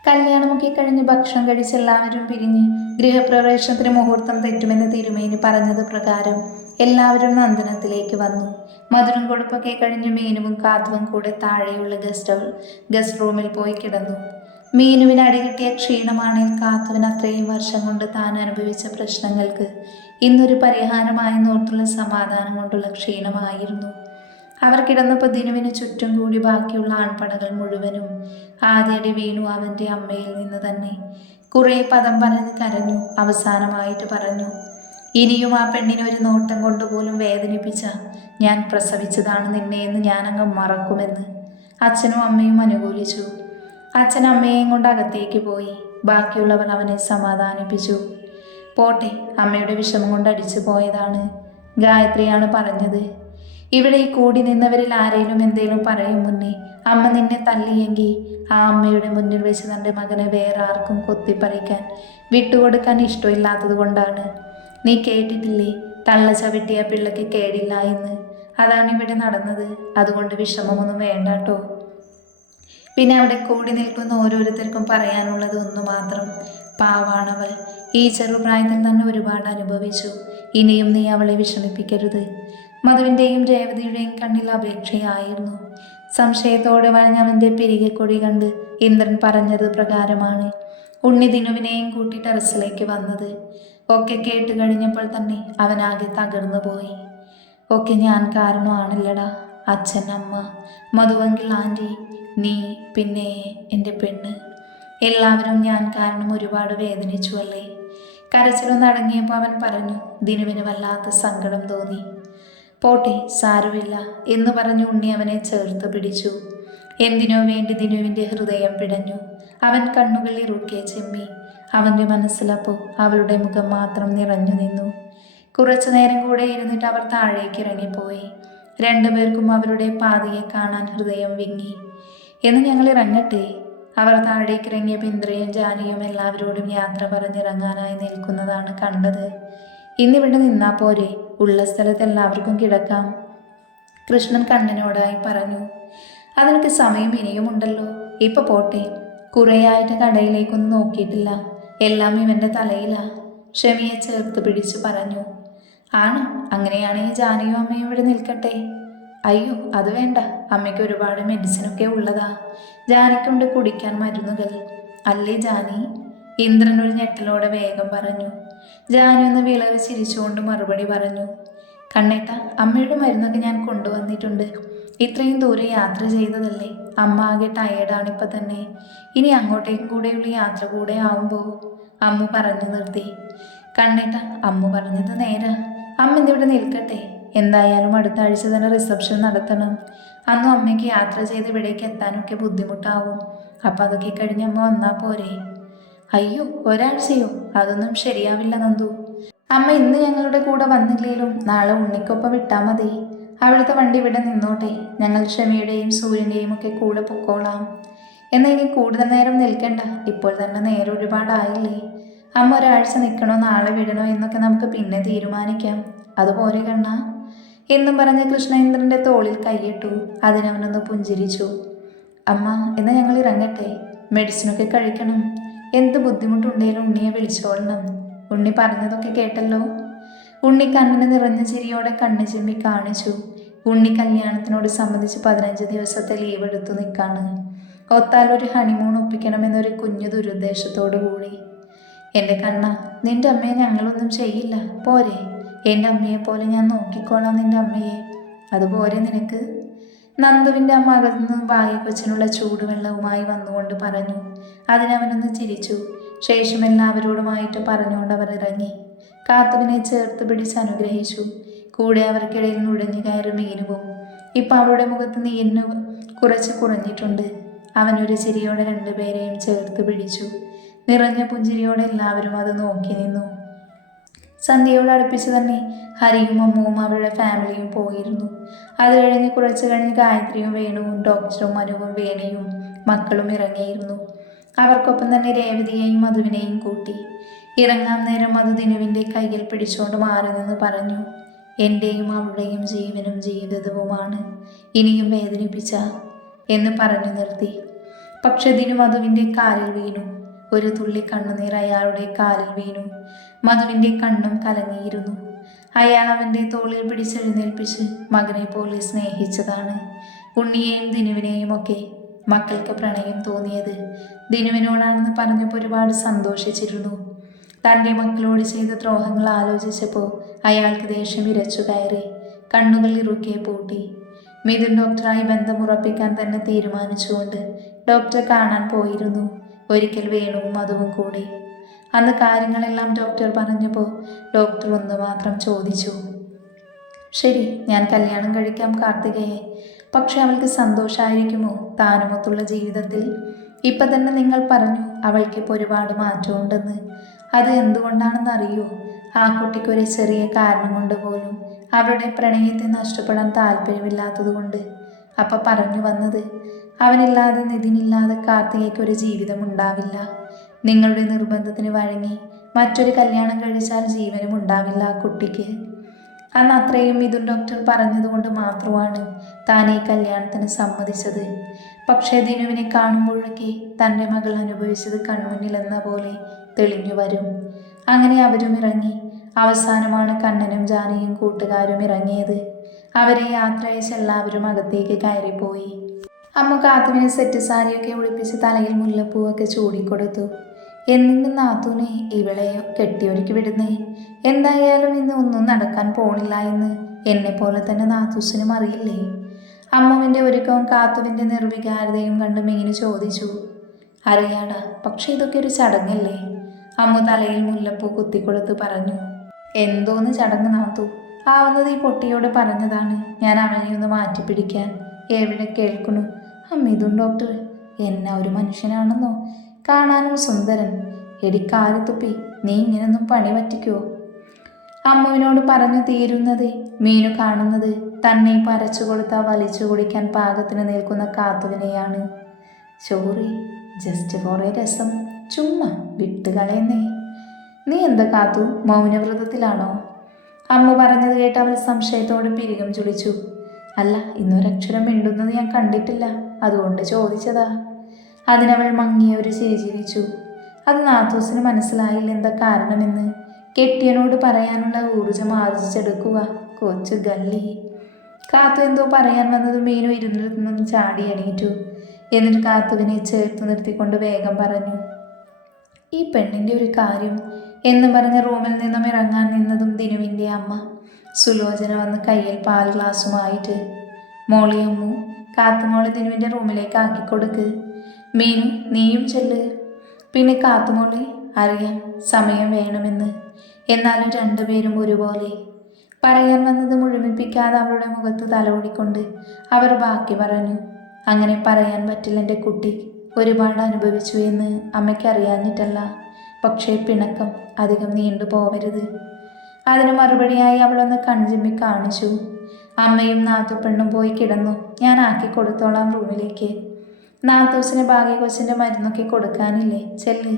കല്യാണമൊക്കെ കഴിഞ്ഞ് ഭക്ഷണം കഴിച്ച് എല്ലാവരും പിരിഞ്ഞ് ഗൃഹപ്രവേശനത്തിന് മുഹൂർത്തം തെറ്റുമെന്ന് തിരുമേനി പറഞ്ഞത് പ്രകാരം എല്ലാവരും നന്ദനത്തിലേക്ക് വന്നു. മധുരം കൊടുപ്പൊക്കെ കഴിഞ്ഞ് മീനുവും കാത്തുവും കൂടെ താഴെയുള്ള ഗസ്റ്റ് റൂമിൽ പോയി കിടന്നു. മീനുവിന് അടികിട്ടിയ ക്ഷീണമാണെങ്കിൽ കാത്തുവിന് അത്രയും വർഷം കൊണ്ട് താൻ അനുഭവിച്ച പ്രശ്നങ്ങൾക്ക് ഇന്നൊരു പരിഹാരമായി നോർത്തുള്ള സമാധാനം കൊണ്ടുള്ള ക്ഷീണമായിരുന്നു. അവർ കിടന്നപ്പോൾ ദിനുവിന് ചുറ്റും കൂടി ബാക്കിയുള്ള ആൺപടകൾ മുഴുവനും ആദ്യടി വീണു അവൻ്റെ അമ്മയിൽ നിന്ന് തന്നെ. കുറേ പദം പറഞ്ഞ് കരഞ്ഞു. അവസാനമായിട്ട് പറഞ്ഞു, ഇനിയും ആ പെണ്ണിനെ ഒരു നോട്ടം കൊണ്ടുപോലും വേദനിപ്പിച്ച ഞാൻ പ്രസവിച്ചതാണ് നിന്നെ എന്ന് ഞാനങ്ങ് മറക്കുമെന്ന്. അച്ഛനും അമ്മയും അനുകൂലിച്ചു. അച്ഛൻ അമ്മയെയും കൊണ്ട് അകത്തേക്ക് പോയി. ബാക്കിയുള്ളവർ അവനെ സമാധാനിപ്പിച്ചു. പോട്ടെ, അമ്മയുടെ വിഷമം കൊണ്ട് അടിച്ചു പോയതാണ്. ഗായത്രിയാണ് പറഞ്ഞത്. ഇവിടെ ഈ കൂടി നിന്നവരിൽ ആരെങ്കിലും എന്തേലും പറയും മുന്നേ അമ്മ നിന്നെ തല്ലിയെങ്കിൽ ആ അമ്മയുടെ മുന്നിൽ വെച്ച് തൻ്റെ മകനെ വേറെ ആർക്കും കൊത്തിപ്പറിക്കാൻ വിട്ടുകൊടുക്കാൻ ഇഷ്ടമില്ലാത്തത് കൊണ്ടാണ്. നീ കേട്ടിട്ടില്ലേ, തള്ള ചവിട്ടിയ പിള്ളയ്ക്ക് കേടില്ല എന്ന്? അതാണ് ഇവിടെ നടന്നത്. അതുകൊണ്ട് വിഷമമൊന്നും വേണ്ടാട്ടോ. പിന്നെ അവിടെ കൂടി നിൽക്കുന്ന ഓരോരുത്തർക്കും പറയാനുള്ളത് ഒന്നു മാത്രം, പാവാണവൾ. ഈ ചെറുപ്രായത്തിൽ തന്നെ ഒരുപാട് അനുഭവിച്ചു. ഇനിയും നീ അവളെ വിഷമിപ്പിക്കരുത്. മധുവിൻ്റെയും രേവതിയുടെയും കണ്ണിൽ അപേക്ഷയായിരുന്നു. സംശയത്തോടെ വളഞ്ഞവൻ്റെ പിരികെക്കൊടി കണ്ട് ഇന്ദ്രൻ പറഞ്ഞത് പ്രകാരമാണ് ഉണ്ണി ദിനുവിനെയും കൂട്ടി ടെറസിലേക്ക് വന്നത്. ഒക്കെ കേട്ട് കഴിഞ്ഞപ്പോൾ തന്നെ അവനാകെ തകർന്നു പോയി. ഒക്കെ ഞാൻ കാരണമാണല്ലടാ. അച്ഛൻ, അമ്മ, മധുവെങ്കിൽ ആൻറ്റി, നീ, പിന്നെ എൻ്റെ പെണ്ണ്, എല്ലാവരും ഞാൻ കാരണം ഒരുപാട് വേദനിച്ചു അല്ലേ. കരച്ചിലൊന്ന് അടങ്ങിയപ്പോൾ അവൻ പറഞ്ഞു. ദിനുവിന് വല്ലാത്ത സങ്കടം തോന്നി. പോട്ടെ, സാരമില്ല എന്ന് പറഞ്ഞു ഉണ്ണി അവനെ ചേർത്ത് പിടിച്ചു. എന്തിനോ വേണ്ടി ദിനുവിൻ്റെ ഹൃദയം പിടഞ്ഞു. അവൻ കണ്ണുകൾ ഇറുക്കെ ചെമ്മി. അവൻ്റെ മനസ്സിലപ്പോൾ അവളുടെ മുഖം മാത്രം നിറഞ്ഞു നിന്നു. കുറച്ചു നേരം കൂടെ ഇരുന്നിട്ട് അവർ താഴേക്ക് ഇറങ്ങിപ്പോയി. രണ്ടുപേർക്കും അവരുടെ പാതിയെ കാണാൻ ഹൃദയം വിങ്ങി. എന്ന് ഞങ്ങൾ ഇറങ്ങട്ടെ. അവർ താഴേക്ക് ഇറങ്ങിയപ്പോൾ ഇന്ദ്രയും ജാനിയും എല്ലാവരോടും യാത്ര പറഞ്ഞിറങ്ങാനായി നിൽക്കുന്നതാണ് കണ്ടത്. ഇന്നിവിടെ നിന്നാ പോരെ, ഉള്ള സ്ഥലത്ത് എല്ലാവർക്കും കിടക്കാം, കൃഷ്ണൻ കണ്ണനോടായി പറഞ്ഞു. അതിനൊക്കെ സമയം ഇനിയുമുണ്ടല്ലോ. ഇപ്പൊ പോട്ടെ. കുറേയായിട്ട് കടയിലേക്കൊന്നും നോക്കിയിട്ടില്ല. എല്ലാം ഇവന്റെ തലയിലാ. ഷമിയെ ചേർത്ത് പിടിച്ചു പറഞ്ഞു. ആണ്, അങ്ങനെയാണെങ്കിൽ ജാനയും അമ്മയും ഇവിടെ നിൽക്കട്ടെ. അയ്യോ, അത് വേണ്ട. അമ്മയ്ക്ക് ഒരുപാട് മെഡിസിനൊക്കെ ഉള്ളതാ. ജാനിക്കുണ്ട് കുടിക്കാൻ മരുന്നുകൾ. അല്ലേ ജാനി? ഇന്ദ്രൻ ഒരു ഞെട്ടലോടെ വേഗം പറഞ്ഞു. ജാനി ഒന്ന് വിളവ് ചിരിച്ചുകൊണ്ട് മറുപടി പറഞ്ഞു. കണ്ണേട്ട, അമ്മയുടെ മരുന്നൊക്കെ ഞാൻ കൊണ്ടുവന്നിട്ടുണ്ട്. ഇത്രയും ദൂരം യാത്ര ചെയ്തതല്ലേ. അമ്മ ആകെ ടയേർഡാണിപ്പോൾ തന്നെ. ഇനി അങ്ങോട്ടേക്കും കൂടെയുള്ള യാത്ര കൂടെ ആവുമ്പോൾ അമ്മു പറഞ്ഞു നിർത്തി. കണ്ണേട്ട, അമ്മു പറഞ്ഞത് നേരാ. അമ്മ ഇന്നിവിടെ നിൽക്കട്ടെ. എന്തായാലും അടുത്ത ആഴ്ച തന്നെ റിസപ്ഷൻ നടത്തണം. അന്നും അമ്മയ്ക്ക് യാത്ര ചെയ്ത് ഇവിടേക്ക് എത്താനൊക്കെ ബുദ്ധിമുട്ടാവും. അപ്പം അതൊക്കെ കഴിഞ്ഞ് അമ്മ വന്നാൽ പോരെ? അയ്യോ, ഒരാഴ്ചയോ? അതൊന്നും ശരിയാവില്ല നന്ദു. അമ്മ ഇന്ന് ഞങ്ങളുടെ കൂടെ വന്നില്ലേലും നാളെ ഉണ്ണിക്കൊപ്പം വിട്ടാൽ മതി. അവിടുത്തെ വണ്ടി ഇവിടെ നിന്നോട്ടെ. ഞങ്ങൾ ഷമിയുടെയും സൂര്യൻ്റെയും ഒക്കെ കൂടെ പൊക്കോളാം. എന്നാൽ ഇനി കൂടുതൽ നേരം നിൽക്കണ്ട. ഇപ്പോൾ തന്നെ നേരം ഒരുപാടായില്ലേ. അമ്മ ഒരാഴ്ച നിൽക്കണോ നാളെ വിടണോ എന്നൊക്കെ നമുക്ക് പിന്നെ തീരുമാനിക്കാം. അതുപോലെ കണ്ണ എന്നും പറഞ്ഞ് കൃഷ്ണേന്ദ്രൻ്റെ തോളിൽ കൈയിട്ടു. അതിനവനൊന്ന് പുഞ്ചിരിച്ചു. അമ്മ, എന്നാൽ ഞങ്ങൾ ഇറങ്ങട്ടെ. മെഡിസിനൊക്കെ കഴിക്കണം. എന്ത് ബുദ്ധിമുട്ടുണ്ടെങ്കിലും ഉണ്ണിയെ വിളിച്ചോളണം. ഉണ്ണി പറഞ്ഞതൊക്കെ കേട്ടല്ലോ. ഉണ്ണി കണ്ണിന് നിറഞ്ഞ ചിരിയോടെ കണ്ണ് ചിമ്മി കാണിച്ചു. ഉണ്ണി കല്യാണത്തിനോട് സംബന്ധിച്ച് 15 ദിവസത്തെ ലീവ് എടുത്തു നിൽക്കാണ്. ഒത്താൽ ഒരു ഹണിമൂൺ ഒപ്പിക്കണമെന്നൊരു കുഞ്ഞു ദുരുദ്ദേശത്തോടു കൂടി. എൻ്റെ കണ്ണ, നിന്റെ അമ്മയെ ഞങ്ങളൊന്നും ചെയ്യില്ല, പോരെ? എൻ്റെ അമ്മയെ പോലെ ഞാൻ നോക്കിക്കോളാം നിന്റെ അമ്മയെ. അതുപോലെ നിനക്ക്? നന്ദുവിൻ്റെ അമ്മ അകത്തുനിന്ന് ഭാഗ്യക്കൊച്ചിനുള്ള ചൂടുവെള്ളവുമായി വന്നുകൊണ്ട് പറഞ്ഞു. അതിനവനൊന്ന് ചിരിച്ചു. ശേഷം എല്ലാവരോടുമായിട്ട് പറഞ്ഞുകൊണ്ട് അവർ ഇറങ്ങി. കാത്തുവിനെ ചേർത്ത് പിടിച്ച് അനുഗ്രഹിച്ചു. കൂടെ അവർക്കിടയിൽ നുഴഞ്ഞു കയറി മീനുവും. ഇപ്പം അവളുടെ മുഖത്ത് നീരിന് കുറച്ച് കുറഞ്ഞിട്ടുണ്ട്. അവനൊരു ചിരിയോടെ രണ്ടുപേരെയും ചേർത്ത് പിടിച്ചു. നിറഞ്ഞ പുഞ്ചിരിയോടെ എല്ലാവരും അത് നോക്കി നിന്നു. സന്ധ്യയോട് അടുപ്പിച്ച് തന്നെ ഹരിയും അമ്മുവും അവരുടെ ഫാമിലിയും പോയിരുന്നു. അത് കഴിഞ്ഞ് കുറച്ച് കഴിഞ്ഞ് ഗായത്രിയും വേണുവും ഡോക്ടറും മനുവും വേണിയും മക്കളും ഇറങ്ങിയിരുന്നു. അവർക്കൊപ്പം തന്നെ രേവതിയെയും മധുവിനെയും കൂട്ടി. ഇറങ്ങാൻ നേരം മധു ദിനുവിൻ്റെ കയ്യിൽ പിടിച്ചുകൊണ്ട് മാറി നിന്ന് പറഞ്ഞു. എൻ്റെയും അവളുടെയും ജീവനും ജീവിതവുമാണ് ഇനിയും വേദനിപ്പിച്ച എന്ന് പറഞ്ഞു നിർത്തി. പക്ഷെ ദിനു മധുവിൻ്റെ കാലിൽ വീണു. ഒരു തുള്ളി കണ്ണുനീർ അയാളുടെ കാലിൽ വീണു. മധുവിൻ്റെ കണ്ണും കലങ്ങിയിരുന്നു. അയാൾ അവൻ്റെ തോളിൽ പിടിച്ചെഴുന്നേൽപ്പിച്ച് മകനെ പോലെ സ്നേഹിച്ചതാണ്. ഉണ്ണിയെയും ദിനുവിനെയും ഒക്കെ. മക്കൾക്ക് പ്രണയം തോന്നിയത് ദിനുവിനോടാണെന്ന് പറഞ്ഞപ്പോൾ ഒരുപാട് സന്തോഷിച്ചിരുന്നു. തൻ്റെ മക്കളോട് ചെയ്ത ദ്രോഹങ്ങൾ ആലോചിച്ചപ്പോൾ അയാൾക്ക് ദേഷ്യം ഇരച്ചു കയറി. കണ്ണുകൾ ഇറുക്കെ പൂട്ടി. മിഥുൻ ഡോക്ടറായി ബന്ധമുറപ്പിക്കാൻ തന്നെ തീരുമാനിച്ചുകൊണ്ട് ഡോക്ടറെ കാണാൻ പോയിരുന്നു. ഒരിക്കൽ വേണുവും അതും കൂടി. അന്ന് കാര്യങ്ങളെല്ലാം ഡോക്ടർ പറഞ്ഞപ്പോൾ ഡോക്ടർ ഒന്ന് മാത്രം ചോദിച്ചു. ശരി, ഞാൻ കല്യാണം കഴിക്കാം കാർത്തികയെ. പക്ഷെ അവൾക്ക് സന്തോഷമായിരിക്കുമോ താനുമൊത്തുള്ള ജീവിതത്തിൽ? ഇപ്പം തന്നെ നിങ്ങൾ പറഞ്ഞു അവൾക്കിപ്പോൾ ഒരുപാട് മാറ്റമുണ്ടെന്ന്. അത് എന്തുകൊണ്ടാണെന്ന് അറിയോ? ആ കുട്ടിക്കൊരു ചെറിയ കാരണം കൊണ്ട് പോലും അവരുടെ പ്രണയത്തെ നഷ്ടപ്പെടാൻ താല്പര്യമില്ലാത്തതുകൊണ്ട്. അപ്പം പറഞ്ഞു വന്നത്, അവനില്ലാതെ നിതിനില്ലാതെ കാർത്തികയ്ക്കൊരു ജീവിതം ഉണ്ടാവില്ല. നിങ്ങളുടെ നിർബന്ധത്തിന് വഴങ്ങി മറ്റൊരു കല്യാണം കഴിച്ചാൽ ജീവനും ഉണ്ടാവില്ല ആ കുട്ടിക്ക്. അന്ന് അത്രയും മിഥുൻ ഡോക്ടർ പറഞ്ഞതുകൊണ്ട് മാത്രമാണ് താൻ ഈ കല്യാണത്തിന് സമ്മതിച്ചത്. പക്ഷേ ദിനുവിനെ കാണുമ്പോഴൊക്കെ തൻ്റെ മകൾ അനുഭവിച്ചത് കൺമുന്നിലെന്ന പോലെ തെളിഞ്ഞു വരും. അങ്ങനെ അവരും ഇറങ്ങി. അവസാനമാണ് കണ്ണനും ജാനയും കൂട്ടുകാരും ഇറങ്ങിയത്. അവരെ യാത്ര അയച്ച് എല്ലാവരും അകത്തേക്ക് കയറിപ്പോയി. അമ്മ കാത്തുവിനെ സെറ്റ് സാരിയൊക്കെ ഉടുപ്പിച്ച് തലയിൽ മുല്ലപ്പൂവൊക്കെ ചൂടിക്കൊടുത്തു. എന്നിട്ടും നാത്തൂനെ ഇവളെ കെട്ടിയൊരുക്കി വിടുന്നേ. എന്തായാലും ഇന്ന് ഒന്നും നടക്കാൻ പോണില്ല എന്ന് എന്നെപ്പോലെ തന്നെ നാത്തൂസിനും അറിയില്ലേ? അമ്മുവിൻ്റെ ഒരുക്കവും കാത്തുവിൻ്റെ നിർവികാരതയും കണ്ട് മീനു ചോദിച്ചു. അറിയാടാ, പക്ഷെ ഇതൊക്കെ ഒരു ചടങ്ങല്ലേ? അമ്മു തലയിൽ മുല്ലപ്പൂ കുത്തിക്കൊടുത്ത് പറഞ്ഞു. എന്തോന്ന് ചടങ്ങ് നാത്തു? ആവുന്നത് ഈ പൊട്ടിയോട് പറഞ്ഞതാണ് ഞാൻ അവനെ ഒന്ന് മാറ്റിപ്പിടിക്കാൻ. എവിടെ കേൾക്കണു മിഥുൻ ഡോക്ടർ എന്നാ ഒരു മനുഷ്യനാണെന്നോ. കാണാനും സുന്ദരൻ. എടിക്കാലത്തുപ്പി, നീ ഇങ്ങനൊന്നും പണി പറ്റിക്കുവോ? അമ്മുവിനോട് പറഞ്ഞു തീരുന്നത് മീനു കാണുന്നത് തന്നെ പരച്ചു കൊടുത്താൽ വലിച്ചു കുടിക്കാൻ പാകത്തിന് നിൽക്കുന്ന കാത്തുവിനെയാണ്. സോറി, ജസ്റ്റ് ഫോർ എ രസം, ചുമ്മാ വിട്ടുകളയുന്നേ. നീ എന്താ കാത്തു, മൗനവ്രതത്തിലാണോ? അമ്മ പറഞ്ഞത് കേട്ട് അവൾ സംശയത്തോടെ പിരികം ചുളിച്ചു. അല്ല, ഇന്നൊരക്ഷരം മിണ്ടുന്നത് ഞാൻ കണ്ടിട്ടില്ല. അതുകൊണ്ട് ചോദിച്ചതാ. അതിനവൾ മങ്ങിയ ഒരു ചിരി ചിരിച്ചു. അത് നാത്തൂസിന് മനസ്സിലായില്ല എന്താ കാരണമെന്ന്. കെട്ടിയനോട് പറയാനുള്ള ഊർജം ആർജിച്ചെടുക്കുക. കൊച്ചു ഗല്ലി. കാത്തു എന്തോ പറയാൻ വന്നത് മീനു ഇരുന്നിൽ നിന്നും ചാടി എണീറ്റു. എന്നിട്ട് കാത്തുവിനെ ചേർത്ത് നിർത്തിക്കൊണ്ട് വേഗം പറഞ്ഞു, ഈ പെണ്ണിൻ്റെ ഒരു കാര്യം എന്ന് പറഞ്ഞ് റൂമിൽ നിന്നും ഇറങ്ങാൻ നിന്നതും ദിനുവിൻ്റെ അമ്മ സുലോചന വന്ന് കയ്യിൽ പാൽ ഗ്ലാസുമായിട്ട്, മോളി അമ്മു, കാത്തുമോളെ ദിനുവിൻ്റെ റൂമിലേക്ക് ആക്കിക്കൊടുക്ക്. മീനു നീയും ചെല്ല്. പിന്നെ കാത്തുമോളെ, അറിയാം സമയം വേണമെന്ന്, എന്നാലും രണ്ടുപേരും ഒരുപോലെ. പറയാൻ വന്നത് മുഴുമിപ്പിക്കാതെ അവളുടെ മുഖത്ത് തലോടിക്കൊണ്ട് അവർ ബാക്കി പറഞ്ഞു, അങ്ങനെ പറയാൻ പറ്റില്ല എൻ്റെ കുട്ടി. ഒരുപാട് അനുഭവിച്ചു എന്ന് അമ്മയ്ക്കറിയാഞ്ഞിട്ടല്ല, പക്ഷേ പിണക്കം അധികം നീണ്ടു പോവരുത്. അതിന് മറുപടിയായി അവളൊന്ന് കൺചിമ്മി കാണിച്ചു. അമ്മയും നാത്തുപ്പെണ്ണും പോയി കിടന്നു, ഞാൻ ആക്കി കൊടുത്തോളാം റൂമിലേക്ക്. നാത്തൂസിന് ഭാഗ്യ കൊച്ചിൻ്റെ മരുന്നൊക്കെ കൊടുക്കാനില്ലേ, ചെല്ല്.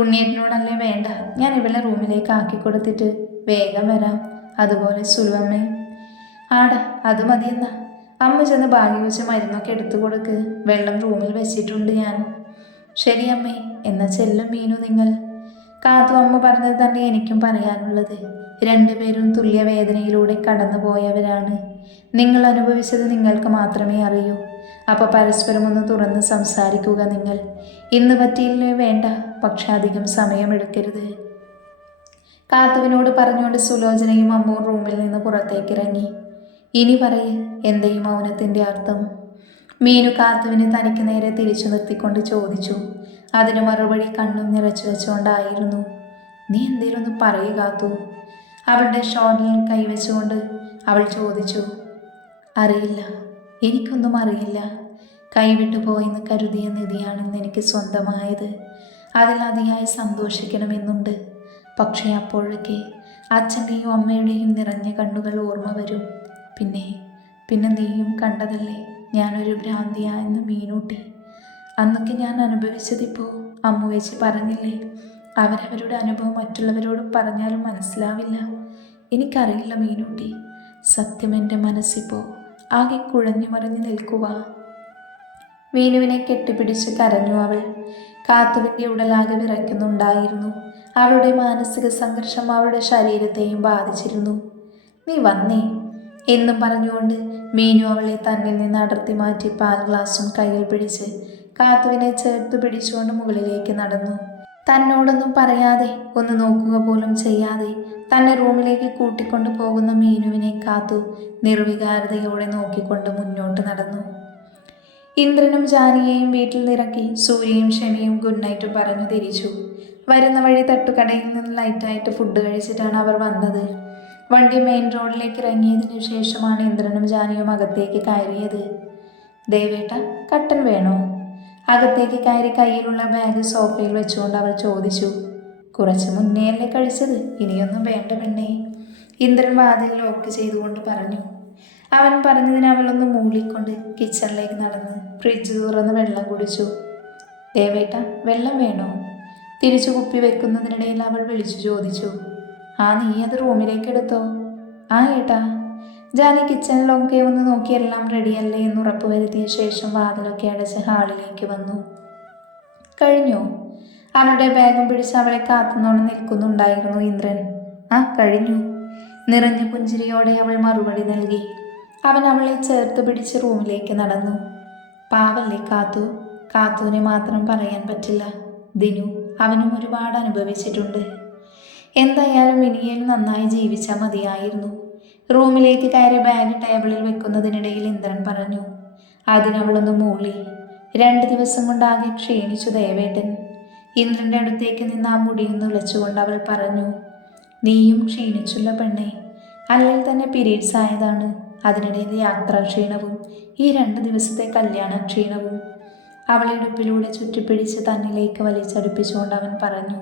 ഉണ്ണിയേട്ടനോടല്ലേ വേണ്ട, ഞാൻ ഇവളെ റൂമിലേക്ക് ആക്കി കൊടുത്തിട്ട് വേഗം വരാം. അതുപോലെ സുലുവമ്മേ. ആടാ അത് മതിയെന്നാ. അമ്മ ചെന്ന് ഭാഗ്യ കൊച്ച് മരുന്നൊക്കെ എടുത്തു കൊടുക്ക്, വെള്ളം റൂമിൽ വെച്ചിട്ടുണ്ട് ഞാൻ. ശരി അമ്മേ, എന്നാ ചെല്ലും മീനു നിങ്ങൾ. കാത്തു അമ്മ പറഞ്ഞത് തന്നെ എനിക്കും പറയാനുള്ളത്. രണ്ടുപേരും തുല്യ വേദനയിലൂടെ കടന്നു പോയവരാണ്. നിങ്ങൾ അനുഭവിച്ചത് നിങ്ങൾക്ക് മാത്രമേ അറിയൂ. അപ്പോൾ പരസ്പരം ഒന്ന് തുറന്ന് സംസാരിക്കുക നിങ്ങൾ. ഇന്ന് പറ്റിയില്ലേ വേണ്ട, പക്ഷെ അധികം സമയമെടുക്കരുത്. കാത്തുവിനോട് പറഞ്ഞുകൊണ്ട് സുലോചനയും അമ്മുവും റൂമിൽ നിന്ന് പുറത്തേക്കിറങ്ങി. ഇനി പറയ്, എന്തേ മൗനത്തിൻ്റെ അർത്ഥം? മീനു കാത്തുവിനെ തനിക്ക് നേരെ തിരിച്ചു നിർത്തിക്കൊണ്ട് ചോദിച്ചു. അതിന് മറുപടി കണ്ണും നിറച്ചു വെച്ചുകൊണ്ടായിരുന്നു. നീ എന്തേലും ഒന്ന് പറയൂ കാത്തു. അവളുടെ ഷോളിൽ കൈവച്ചുകൊണ്ട് അവൾ ചോദിച്ചു. അറിയില്ല, എനിക്കൊന്നും അറിയില്ല. കൈവിട്ടു പോയെന്ന് കരുതിയ നിധിയാണെന്ന് എനിക്ക് സ്വന്തമായത്. അതിൽ അതിയായി സന്തോഷിക്കണമെന്നുണ്ട്. പക്ഷേ അപ്പോഴൊക്കെ അച്ഛൻ്റെയും അമ്മയുടെയും നിറഞ്ഞ കണ്ണുകൾ ഓർമ്മ വരും. പിന്നെ നീയും കണ്ടതല്ലേ ഞാനൊരു ഭ്രാന്തിയായെന്ന് മീനൂട്ടി. അന്നൊക്കെ ഞാൻ അനുഭവിച്ചതിപ്പോൾ അമ്മു വെച്ച് പറഞ്ഞില്ലേ. അവരവരുടെ അനുഭവം മറ്റുള്ളവരോട് പറഞ്ഞാലും മനസ്സിലാവില്ല. എനിക്കറിയില്ല മീനൂട്ടി. സത്യം എൻ്റെ മനസ്സിപ്പോൾ ആകെ കുഴഞ്ഞു മറിഞ്ഞു നിൽക്കുക. മീനുവിനെ കെട്ടിപ്പിടിച്ച് കരഞ്ഞു അവൾ. കാത്തുവിൻ്റെ ഉടലാകെ വിറയ്ക്കുന്നുണ്ടായിരുന്നു. അവളുടെ മാനസിക സംഘർഷം അവളുടെ ശരീരത്തെയും ബാധിച്ചിരുന്നു. നീ വന്നേ എന്നും പറഞ്ഞുകൊണ്ട് മീനു അവളെ തന്നിൽ നിന്ന് അടർത്തി മാറ്റി പാൽ ഗ്ലാസും കയ്യിൽ പിടിച്ച് കാത്തുവിനെ ചേർത്ത് പിടിച്ചുകൊണ്ട് മുകളിലേക്ക് നടന്നു. തന്നോടൊന്നും പറയാതെ, ഒന്ന് നോക്കുക പോലും ചെയ്യാതെ തന്നെ റൂമിലേക്ക് കൂട്ടിക്കൊണ്ടു പോകുന്ന മീനുവിനെ കാത്തു നിർവികാരതയോടെ നോക്കിക്കൊണ്ട് മുന്നോട്ട് നടന്നു. ഇന്ദ്രനും ജാനിയെയും വീട്ടിൽ നിറക്കി സൂര്യയും ക്ഷമയും ഗുഡ് നൈറ്റും പറഞ്ഞു തിരിച്ചു. വരുന്ന വഴി തട്ടുകടയിൽ നിന്ന് ലൈറ്റായിട്ട് ഫുഡ് കഴിച്ചിട്ടാണ് അവർ വന്നത്. വണ്ടി മെയിൻ റോഡിലേക്ക് ഇറങ്ങിയതിനു ശേഷമാണ് ഇന്ദ്രനും ജാനിയും അകത്തേക്ക് കയറിയത്. ദേവേട്ട, കട്ടൻ വേണോ? അകത്തേക്ക് കയറി കയ്യിലുള്ള ബാഗ് സോഫയിൽ വെച്ചുകൊണ്ട് അവൾ ചോദിച്ചു. കുറച്ച് മുന്നേയല്ലേ കഴിച്ചത്, ഇനിയൊന്നും വേണ്ട പെണ്ണേ. ഇന്ദ്രൻ വാതിൽ ലോക്ക് ചെയ്തുകൊണ്ട് പറഞ്ഞു. അവൻ പറഞ്ഞതിന് അവളൊന്ന് മൂളിക്കൊണ്ട് കിച്ചണിലേക്ക് നടന്ന് ഫ്രിഡ്ജ് തുറന്ന് വെള്ളം കുടിച്ചു. ദേവേട്ട, വെള്ളം വേണോ? തിരിച്ചു കുപ്പി വെക്കുന്നതിനിടയിൽ അവൾ വിളിച്ചു ചോദിച്ചു. ആ, നീ അത് റൂമിലേക്ക് എടുത്തോ? ആ ഏട്ടാ. ജാനി കിച്ചണിലൊക്കെ ഒന്ന് നോക്കി എല്ലാം റെഡിയല്ലേ എന്ന് ഉറപ്പ് വരുത്തിയ ശേഷം വാതിലൊക്കെ അടച്ച് ഹാളിലേക്ക് വന്നു. കഴിഞ്ഞോ? അവളുടെ ബാഗും പിടിച്ച് അവളെ കാത്തുനോണ്ട് നിൽക്കുന്നുണ്ടായിരുന്നു ഇന്ദ്രൻ. ആ, കഴിഞ്ഞു. നിറഞ്ഞ പുഞ്ചിരിയോടെ അവൾ മറുപടി നൽകി. അവൻ അവളെ ചേർത്ത് പിടിച്ച് റൂമിലേക്ക് നടന്നു. പാവല്ലേ കാത്തു. കാത്തുവിനെ മാത്രം പറയാൻ പറ്റില്ല. ദിനു അവനും ഒരുപാട് അനുഭവിച്ചിട്ടുണ്ട്. എന്തായാലും ഇനിയും നന്നായി ജീവിച്ചാൽ മതിയായിരുന്നു. റൂമിലേക്ക് കയറി ബാഗ് ടേബിളിൽ വെക്കുന്നതിനിടയിൽ ഇന്ദ്രൻ പറഞ്ഞു. അതിനവളൊന്ന് മൂളി. 2 ദിവസം കൊണ്ടാകെ ക്ഷീണിച്ചു ദേവേട്ടൻ. ഇന്ദ്രൻ്റെ അടുത്തേക്ക് നിന്ന് ആ മുടിയൊന്ന് ഉലച്ചുകൊണ്ട് അവൾ പറഞ്ഞു. നീയും ക്ഷീണിച്ചുള്ള പെണ്ണെ. അല്ലെങ്കിൽ തന്നെ പീരീഡ്സ് ആയതാണ്. അതിനിടയിൽ യാത്രാക്ഷീണവും ഈ 2 ദിവസത്തെ കല്യാണ ക്ഷീണവും. അവളെ ഇടുപ്പിലൂടെ ചുറ്റിപ്പിടിച്ച് തന്നിലേക്ക് വലിച്ചടുപ്പിച്ചുകൊണ്ട് അവൻ പറഞ്ഞു.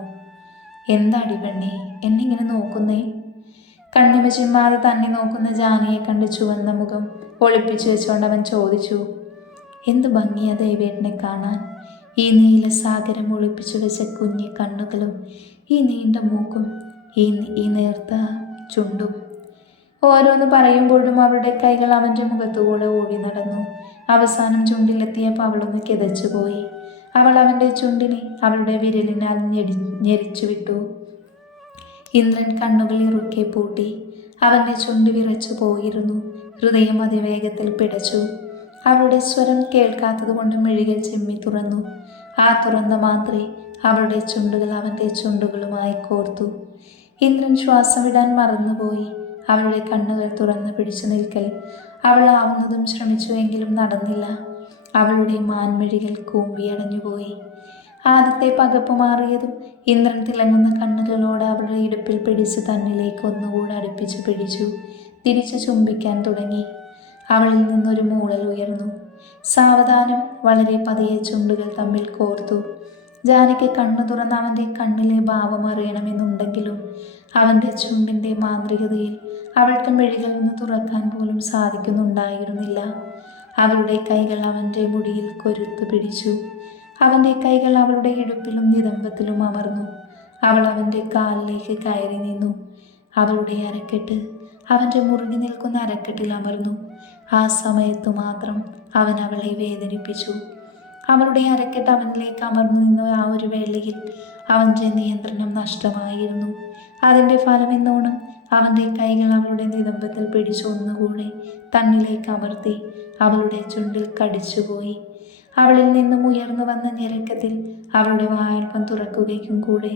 എന്താടി പെണ്ണെ എന്നിങ്ങനെ നോക്കുന്നേ? കണ്ണിമ ചിമ്മാതെ തന്നെ നോക്കുന്ന ജാനിയെ കണ്ട് ചുവന്ന മുഖം ഒളിപ്പിച്ചു വെച്ചുകൊണ്ട് അവൻ ചോദിച്ചു. എന്ത് ഭംഗിയാ ദേവേട്ടനെ കാണാൻ. ഈ നീല സാഗരം ഒളിപ്പിച്ചു വെച്ച കുഞ്ഞി കണ്ണുകളും ഈ നീണ്ട മൂക്കും ഈ നേർത്ത ചുണ്ടും. ഓരോന്ന് പറയുമ്പോഴും അവളുടെ കൈകൾ അവൻ്റെ മുഖത്തുകൂടെ ഓടി നടന്നു. അവസാനം ചുണ്ടിലെത്തിയപ്പോൾ അവളൊന്ന് കിതച്ചുപോയി. അവൾ അവൻ്റെ ചുണ്ടിനെ അവളുടെ വിരലിനാൽ ഞെരിച്ചു വിട്ടു. ഇന്ദ്രൻ കണ്ണുകൾ ഇറുക്കെ പൂട്ടി. അവൻ്റെ ചുണ്ട് വിറച്ചു പോയിരുന്നു. ഹൃദയം അതിവേഗത്തിൽ പിടച്ചു. അവളുടെ സ്വരം കേൾക്കാത്തതുകൊണ്ട് മിഴികൾ ചിമ്മി തുറന്നു. ആ തുറന്ന മാത്രമേ അവളുടെ ചുണ്ടുകൾ അവൻ്റെ ചുണ്ടുകളുമായി കോർത്തു. ഇന്ദ്രൻ ശ്വാസം വിടാൻ മറന്നുപോയി. അവളുടെ കണ്ണുകൾ തുറന്നു പിടിച്ചു നിൽക്കൽ അവൾ ആവുന്നതും ശ്രമിച്ചുവെങ്കിലും നടന്നില്ല. അവളുടെ മാൻമിഴികൾ കൂമ്പിയടഞ്ഞുപോയി. ആദ്യത്തെ പകപ്പ് മാറിയതും ഇന്ദ്രൻ തിളങ്ങുന്ന കണ്ണുകളോട് അവളുടെ ഇടുപ്പിൽ പിടിച്ച് തന്നിലേക്ക് ഒന്നുകൂടെ അടുപ്പിച്ചു പിടിച്ചു. തിരിച്ചു ചുംബിക്കാൻ തുടങ്ങി. അവളിൽ നിന്നൊരു മൂളൽ ഉയർന്നു. സാവധാനം വളരെ പതിയെ ചുണ്ടുകൾ തമ്മിൽ കോർത്തു. ജാനകി കണ്ണു തുറന്ന് അവൻ്റെ കണ്ണിലെ ഭാവം അറിയണമെന്നുണ്ടെങ്കിലും അവൻ്റെ ചുണ്ടിൻ്റെ മാന്ത്രികതയിൽ അവൾക്ക് മിഴികൾ ഒന്ന് തുറക്കാൻ പോലും സാധിക്കുന്നുണ്ടായിരുന്നില്ല. അവളുടെ കൈകൾ അവൻ്റെ മുടിയിൽ കൊരുത്തു പിടിച്ചു. അവൻ്റെ കൈകൾ അവളുടെ ഇടുപ്പിലും നിതംബത്തിലും അമർന്നു. അവൾ അവൻ്റെ കാലിലേക്ക് കയറി നിന്നു. അവളുടെ അരക്കെട്ട് അവൻ്റെ മുറുകി നിൽക്കുന്ന അരക്കെട്ടിൽ അമർന്നു. ആ സമയത്തു മാത്രം അവൻ അവളെ വേദനിപ്പിച്ചു. അവളുടെ അരക്കെട്ട് അവനിലേക്ക് അമർന്നു നിന്ന ആ ഒരു വേളയിൽ അവൻ്റെ നിയന്ത്രണം നഷ്ടമായിരുന്നു. അതിൻ്റെ ഫലം എന്നോണം അവൻ്റെ കൈകൾ അവളുടെ നിതംബത്തിൽ പിടിച്ചു ഒന്നുകൂടെ തന്നിലേക്ക് അമർത്തി അവളുടെ ചുണ്ടിൽ കടിച്ചുപോയി. അവളിൽ നിന്നും ഉയർന്നു വന്ന ഞെരുക്കത്തിൽ അവളുടെ വായൽപ്പം തുറക്കുകയും കൂടെ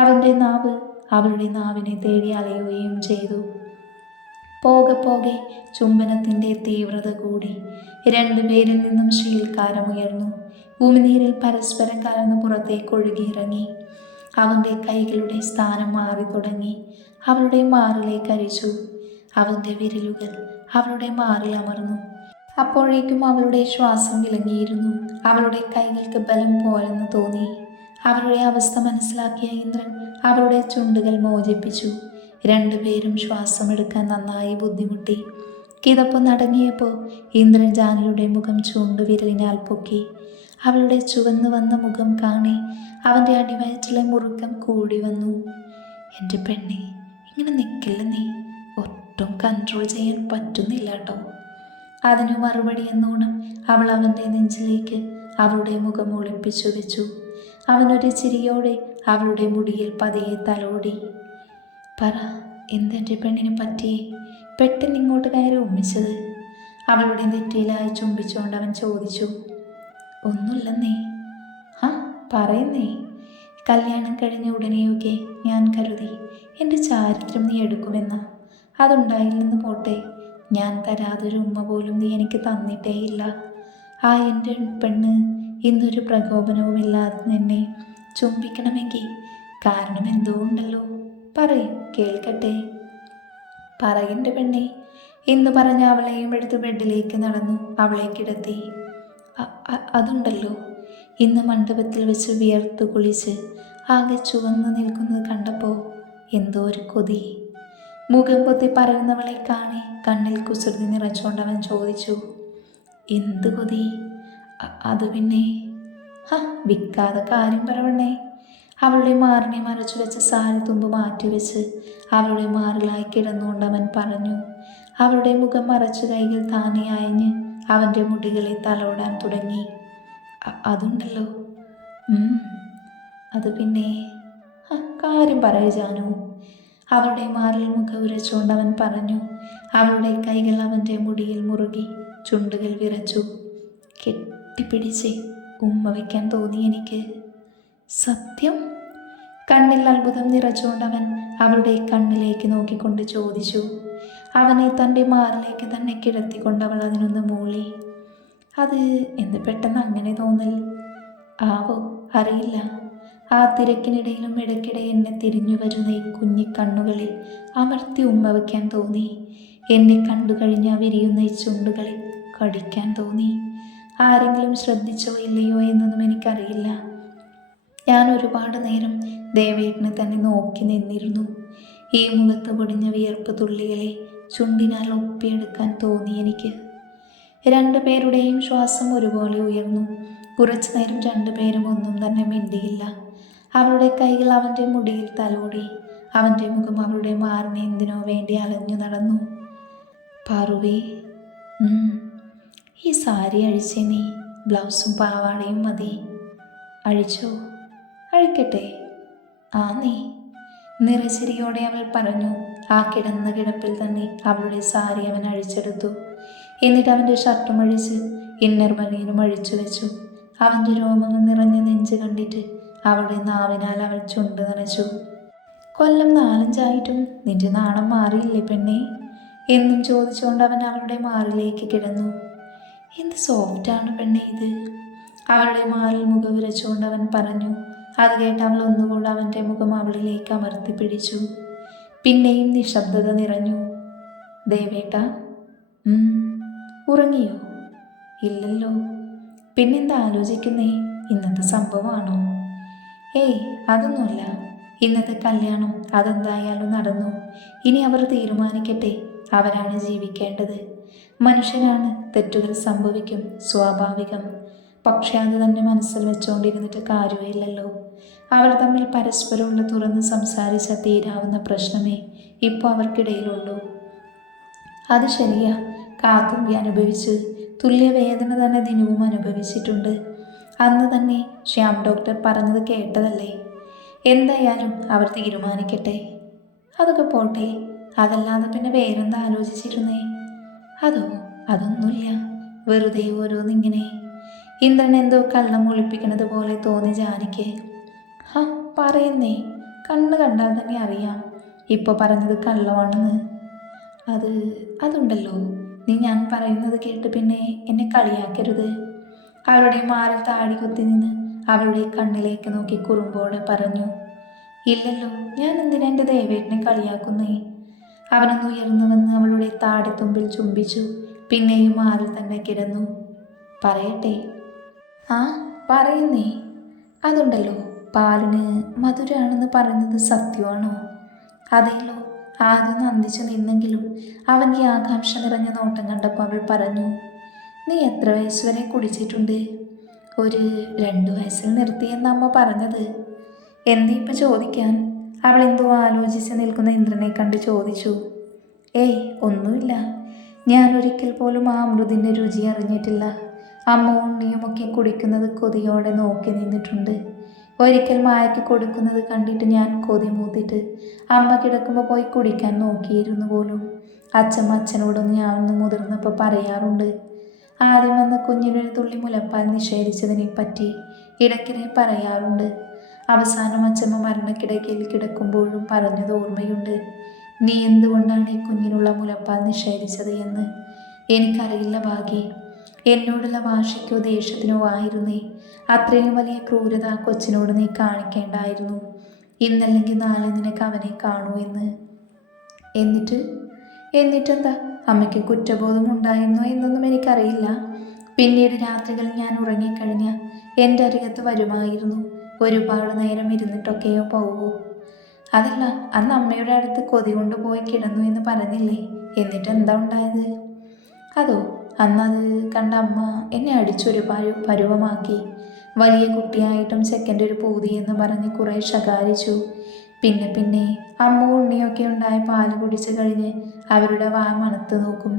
അവൻ്റെ നാവ് അവളുടെ നാവിനെ തേടി അലയുകയും ചെയ്തു. പോകെ പോകെ ചുംബനത്തിൻ്റെ തീവ്രത കൂടി. രണ്ടുപേരിൽ നിന്നും ശീൽക്കാരമുയർന്നു. ഭൂമിനീരിൽ പരസ്പരം കലർന്ന് പുറത്തേക്ക് ഒഴുകിയിറങ്ങി. അവൻ്റെ കൈകളുടെ സ്ഥാനം മാറി തുടങ്ങി. അവളുടെ മാറിലേക്ക് അരിച്ചു. അവൻ്റെ വിരലുകൾ അവളുടെ മാറിൽ അമർന്നു. അപ്പോഴേക്കും അവളുടെ ശ്വാസം വിലങ്ങിയിരുന്നു. അവളുടെ കൈകൾക്ക് ബലം പോരെന്ന് തോന്നി. അവളുടെ അവസ്ഥ മനസ്സിലാക്കിയ ഇന്ദ്രൻ അവളുടെ ചുണ്ടുകൾ മോചിപ്പിച്ചു. രണ്ടുപേരും ശ്വാസമെടുക്കാൻ നന്നായി ബുദ്ധിമുട്ടി. കിതപ്പ് നടങ്ങിയപ്പോൾ ഇന്ദ്രൻ ജാനകിയുടെ മുഖം ചൂണ്ടുവിരലിനാൽ പൊക്കി. അവളുടെ ചുവന്നു വന്ന മുഖം കാണി അവൻ്റെ അടിവയറ്റിലെ മുറുക്കം കൂടി വന്നു. എൻ്റെ പെണ്ണെ, ഇങ്ങനെ നിൽക്കില്ല നീ, ഒട്ടും കൺട്രോൾ ചെയ്യാൻ പറ്റുന്നില്ല കേട്ടോ. അതിനു മറുപടി എന്നോണം അവൾ അവൻ്റെ നെഞ്ചിലേക്ക് അവളുടെ മുഖം ഒളിപ്പിച്ചു വെച്ചു. അവനൊരു ചിരിയോടെ അവളുടെ മുടിയിൽ പതിയെ തലോടി. പറ, എന്തെൻ്റെ പെണ്ണിന് പറ്റിയേ? പെട്ടെന്ന് ഇങ്ങോട്ട് കയറി ഉമ്മിച്ചത്? അവളുടെ നെറ്റിയിലായി ചുംബിച്ചുകൊണ്ട് അവൻ ചോദിച്ചു. ഒന്നുമില്ലെന്നേ. ആ പറയുന്നേ. കല്യാണം കഴിഞ്ഞ ഉടനെയൊക്കെ ഞാൻ കരുതി എൻ്റെ ചാരിത്രം നീ എടുക്കുമെന്ന്. അതുണ്ടായില്ലെന്ന് പോട്ടെ, ഞാൻ തരാതൊരു ഉമ്മ പോലും നീ എനിക്ക് തന്നിട്ടേയില്ല. ആ എൻ്റെ പെണ്ണ് ഇന്നൊരു പ്രകോപനവുമില്ലാതെ എന്നെ ചുംബിക്കണമെങ്കിൽ കാരണം എന്തോ ഉണ്ടല്ലോ. പറയും, കേൾക്കട്ടെ. പറയൻ്റെ പെണ്ണെ എന്ന് പറഞ്ഞ് അവളെയും എടുത്ത് ബെഡിലേക്ക് നടന്നു. അവളെ കിടത്തി. അതുണ്ടല്ലോ, ഇന്ന് മണ്ഡപത്തിൽ വെച്ച് വിയർത്ത് കുളിച്ച് ആകെ ചുവന്ന് നിൽക്കുന്നത് കണ്ടപ്പോൾ എന്തോ ഒരു കൊതി. മുഖം പൊത്തി പറയുന്നവളെ കാണി കണ്ണിൽ കുസൃതി നിറച്ചുകൊണ്ട് അവൻ ചോദിച്ചു. എന്ത് കൊതി? അത് പിന്നെ വിൽക്കാതെ കാര്യം പറവണ്ണേ. അവളുടെ മാറിനെ മറച്ചു വെച്ച് സാരി തുമ്പ് മാറ്റിവെച്ച് അവളുടെ മാറിലായി കിടന്നുകൊണ്ട് അവൻ പറഞ്ഞു. അവളുടെ മുഖം മറച്ചു കൈകൾ താനെ അയഞ്ഞ് അവൻ്റെ മുടികളെ തലോടാൻ തുടങ്ങി. അതുണ്ടല്ലോ. അത് പിന്നെ കാര്യം പറയൂ ജാനു. അവളുടെ മാറിൽ മുഖം ഉരച്ചുകൊണ്ട് അവൻ പറഞ്ഞു. അവളുടെ കൈകൾ അവൻ്റെ മുടിയിൽ മുറുകി, ചുണ്ടുകൾ വിറച്ചു. കെട്ടിപ്പിടിച്ച് ഉമ്മ വയ്ക്കാൻ തോന്നി എനിക്ക്. സത്യം? കണ്ണിൽ അത്ഭുതം നിറച്ചുകൊണ്ട് അവൻ അവളുടെ കണ്ണിലേക്ക് നോക്കിക്കൊണ്ട് ചോദിച്ചു. അവനെ തൻ്റെ മാറിലേക്ക് തന്നെ കിടത്തിക്കൊണ്ട് അവൾ അതിനൊന്ന് മൂളി. അത് എന്ത് പെട്ടെന്ന് അങ്ങനെ തോന്നൽ? ആവോ, അറിയില്ല. ആ തിരക്കിനിടയിലും ഇടയ്ക്കിടെ എന്നെ തിരിഞ്ഞു വരുന്ന ഈ കുഞ്ഞിക്കണ്ണുകളിൽ അമർത്തി ഉമ്മ വയ്ക്കാൻ തോന്നി. എന്നെ കണ്ടു കഴിഞ്ഞാൽ വിരിയുന്ന ഈ ചുണ്ടുകളിൽ കടിക്കാൻ തോന്നി. ആരെങ്കിലും ശ്രദ്ധിച്ചോ ഇല്ലയോ എന്നൊന്നും എനിക്കറിയില്ല. ഞാൻ ഒരുപാട് നേരം ദേവേട്ടനെ തന്നെ നോക്കി നിന്നിരുന്നു. ഈ മുഖത്ത് പൊടിഞ്ഞ വിയർപ്പ് തുള്ളികളെ ചുണ്ടിനാൽ ഒപ്പിയെടുക്കാൻ തോന്നി എനിക്ക്. രണ്ടുപേരുടെയും ശ്വാസം ഒരുപോലെ ഉയർന്നു. കുറച്ചു നേരം രണ്ടുപേരും ഒന്നും തന്നെ മിണ്ടിയില്ല. അവളുടെ കൈകൾ അവൻ്റെ മുടിയിൽ തലോടി. അവൻ്റെ മുഖം അവളുടെ മാറിനെ എന്തിനോ വേണ്ടി അലഞ്ഞു നടന്നു. പാറുവേ, ഈ സാരി അഴിച്ചേ നീ, ബ്ലൗസും പാവാടയും മതി. അഴിച്ചോ? അഴിക്കട്ടെ? ആ നീ. നിറച്ചിരിയോടെ അവൾ പറഞ്ഞു. ആ കിടന്ന കിടപ്പിൽ തന്നെ അവളുടെ സാരി അവൻ അഴിച്ചെടുത്തു. എന്നിട്ട് അവൻ്റെ ഷർട്ടും അഴിച്ച് ഇന്നർ ബനിയനും അഴിച്ചു വെച്ചു. അവൻ്റെ രോമങ്ങൾ നിറഞ്ഞ നെഞ്ച് കണ്ടിട്ട് അവളുടെ നാവിനാൽ അവൾ ചുണ്ട് നനച്ചു. കൊല്ലം 4-5 നിന്റെ നാണം മാറിയില്ലേ പെണ്ണേ എന്നും ചോദിച്ചുകൊണ്ട് അവൻ അവളുടെ മാറിലേക്ക് കിടന്നു. എന്ത് സോഫ്റ്റാണ് പെണ്ണേ ഇത്, അവളുടെ മാറിൽ മുഖം വിരച്ചുകൊണ്ട് അവൻ പറഞ്ഞു. അത് കേട്ട് അവൾ ഒന്നുകൂടെ അവൻ്റെ മുഖം അവളിലേക്ക് അമർത്തി പിടിച്ചു. പിന്നെയും നിശബ്ദത നിറഞ്ഞു. ദേവേട്ട, ഉറങ്ങിയോ? ഇല്ലല്ലോ. പിന്നെന്താ ആലോചിക്കുന്നേ? ഇന്നത്തെ സംഭവമാണോ? ഏയ്, അതൊന്നുമല്ല. ഇന്നത്തെ കല്യാണം അതെന്തായാലും നടന്നു. ഇനി അവർ തീരുമാനിക്കട്ടെ. അവരാണ് ജീവിക്കേണ്ടത്. മനുഷ്യനാണ്, തെറ്റുകൾ സംഭവിക്കും, സ്വാഭാവികം. പക്ഷേ അത് തന്നെ മനസ്സിൽ വെച്ചുകൊണ്ടിരുന്നിട്ട് കാര്യമില്ലല്ലോ. അവർ തമ്മിൽ പരസ്പരമുള്ള തുറന്ന് സംസാരിച്ച തീരാവുന്ന പ്രശ്നമേ ഇപ്പോൾ അവർക്കിടയിലുള്ളൂ. അത് ശരിയാ, കാത്തുമ്പി അനുഭവിച്ച് തുല്യ വേദന തന്നെ ദിനവും അനുഭവിച്ചിട്ടുണ്ട്. അന്ന് തന്നെ ശ്യാം ഡോക്ടർ പറഞ്ഞത് കേട്ടതല്ലേ. എന്തായാലും അവർ തീരുമാനിക്കട്ടെ. അതൊക്കെ പോട്ടെ, അതല്ലാതെ പിന്നെ വേറെന്താ ആലോചിച്ചിരുന്നേ? അതൊന്നുമില്ല, വെറുതെ ഓരോന്നിങ്ങനെ. ഇന്ദ്രൻ എന്തോ കള്ളം ഒളിപ്പിക്കുന്നത് പോലെ തോന്നി ജാനിക്ക്. പറയുന്നേ, കണ്ണ് കണ്ടാൽ തന്നെ അറിയാം ഇപ്പോൾ പറഞ്ഞത് കള്ളമാണെന്ന്. അതുണ്ടല്ലോ, നീ ഞാൻ പറയുന്നത് കേട്ട് പിന്നെ എന്നെ കളിയാക്കരുത്. അവളുടെ മാറിൽ താടി കുത്തി നിന്ന് അവളുടെ കണ്ണിലേക്ക് നോക്കി കുറുമ്പോടെ പറഞ്ഞു. ഇല്ലല്ലോ, ഞാൻ എന്തിനാ എൻ്റെ ദേവേട്ടനെ കളിയാക്കുന്നേ? അവനൊന്ന് ഉയർന്നു വന്ന് അവളുടെ താടിത്തുമ്പിൽ ചുംബിച്ചു. പിന്നെയും മാറിൽ തന്നെ കിടന്നു. പറയട്ടെ? പറയുന്നേ. അതുണ്ടല്ലോ, പാലിന് മധുരാണെന്ന് പറയുന്നത് സത്യമാണോ? അതേലോ. ആദ്യം നന്ദിച്ചു നിന്നെങ്കിലും അവൻ്റെ ആകാംക്ഷ നിറഞ്ഞ നോട്ടം കണ്ടപ്പോൾ അവൾ പറഞ്ഞു. നീ എത്ര വയസ്സ് വരെ കുടിച്ചിട്ടുണ്ട്? ഒരു 2 വയസ്സിൽ നിർത്തിയെന്ന് അമ്മ പറഞ്ഞത്. എന്തേ ഇപ്പം ചോദിക്കാൻ? അവൾ എന്തോ ആലോചിച്ച് നിൽക്കുന്ന ഇന്ദ്രനെ കണ്ട് ചോദിച്ചു. ഏയ്, ഒന്നുമില്ല. ഞാൻ ഒരിക്കൽ പോലും ആ അമൃതിൻ്റെ രുചി അറിഞ്ഞിട്ടില്ല. അമ്മ ഉണ്ണിയുമൊക്കെ കുടിക്കുന്നത് കൊതിയോടെ നോക്കി നിന്നിട്ടുണ്ട്. ഒരിക്കൽ മായയ്ക്ക് കൊടുക്കുന്നത് കണ്ടിട്ട് ഞാൻ കൊതി മൂത്തിട്ട് അമ്മ കിടക്കുമ്പോൾ പോയി കുടിക്കാൻ നോക്കിയിരുന്നു പോലും. അച്ഛനോടൊന്ന് ഞാനൊന്ന് മുതിർന്നപ്പോൾ പറയാറുണ്ട്. ആദ്യം വന്ന കുഞ്ഞിനൊരു തുള്ളി മുലപ്പാൽ നിഷേധിച്ചതിനെപ്പറ്റി ഇടയ്ക്കിടെ പറയാറുണ്ട്. അവസാനം അച്ഛമ്മ മരണക്കിടക്കയിൽ കിടക്കുമ്പോഴും പറഞ്ഞത് ഓർമ്മയുണ്ട്. നീ എന്തുകൊണ്ടാണ് ഈ കുഞ്ഞിനുള്ള മുലപ്പാൽ നിഷേധിച്ചത് എന്ന്. എനിക്കറിയില്ല ഭാഗ്യ. എന്നോടുള്ള വാശിക്കോ ദേഷ്യത്തിനോ ആയിരുന്നേ. അത്രയും വലിയ ക്രൂരത ആ കൊച്ചിനോട് നീ കാണിക്കേണ്ടായിരുന്നു. ഇന്നല്ലെങ്കിൽ നാളെ നിനക്ക് അവനെ കാണൂ എന്ന്. എന്നിട്ടെന്താ? അമ്മയ്ക്ക് കുറ്റബോധം ഉണ്ടായിരുന്നോ എന്നൊന്നും എനിക്കറിയില്ല. പിന്നീട് രാത്രികളിൽ ഞാൻ ഉറങ്ങിക്കഴിഞ്ഞ എൻ്റെ അരികത്ത് വരുമായിരുന്നു. ഒരുപാട് നേരം ഇരുന്നിട്ടൊക്കെയോ പോവോ? അതല്ല, അന്ന് അമ്മയുടെ അടുത്ത് കൊതി കൊണ്ട് പോയി കിടന്നു എന്ന് പറഞ്ഞില്ലേ? എന്നിട്ട് എന്താ ഉണ്ടായത്? അന്നത് കണ്ട അമ്മ എന്നെ അടിച്ചൊരു പരുവമാക്കി. വലിയ കുട്ടിയായിട്ടും ചെക്കൻ്റെ ഒരു പൂതി എന്ന് പറഞ്ഞ് കുറേ ശകാരിച്ചു. പിന്നെ അമ്മ ഉണ്ണിയൊക്കെ ഉണ്ടായ പാല് കുടിച്ചു കഴിഞ്ഞ് അവരുടെ വാ മണത്ത് നോക്കും.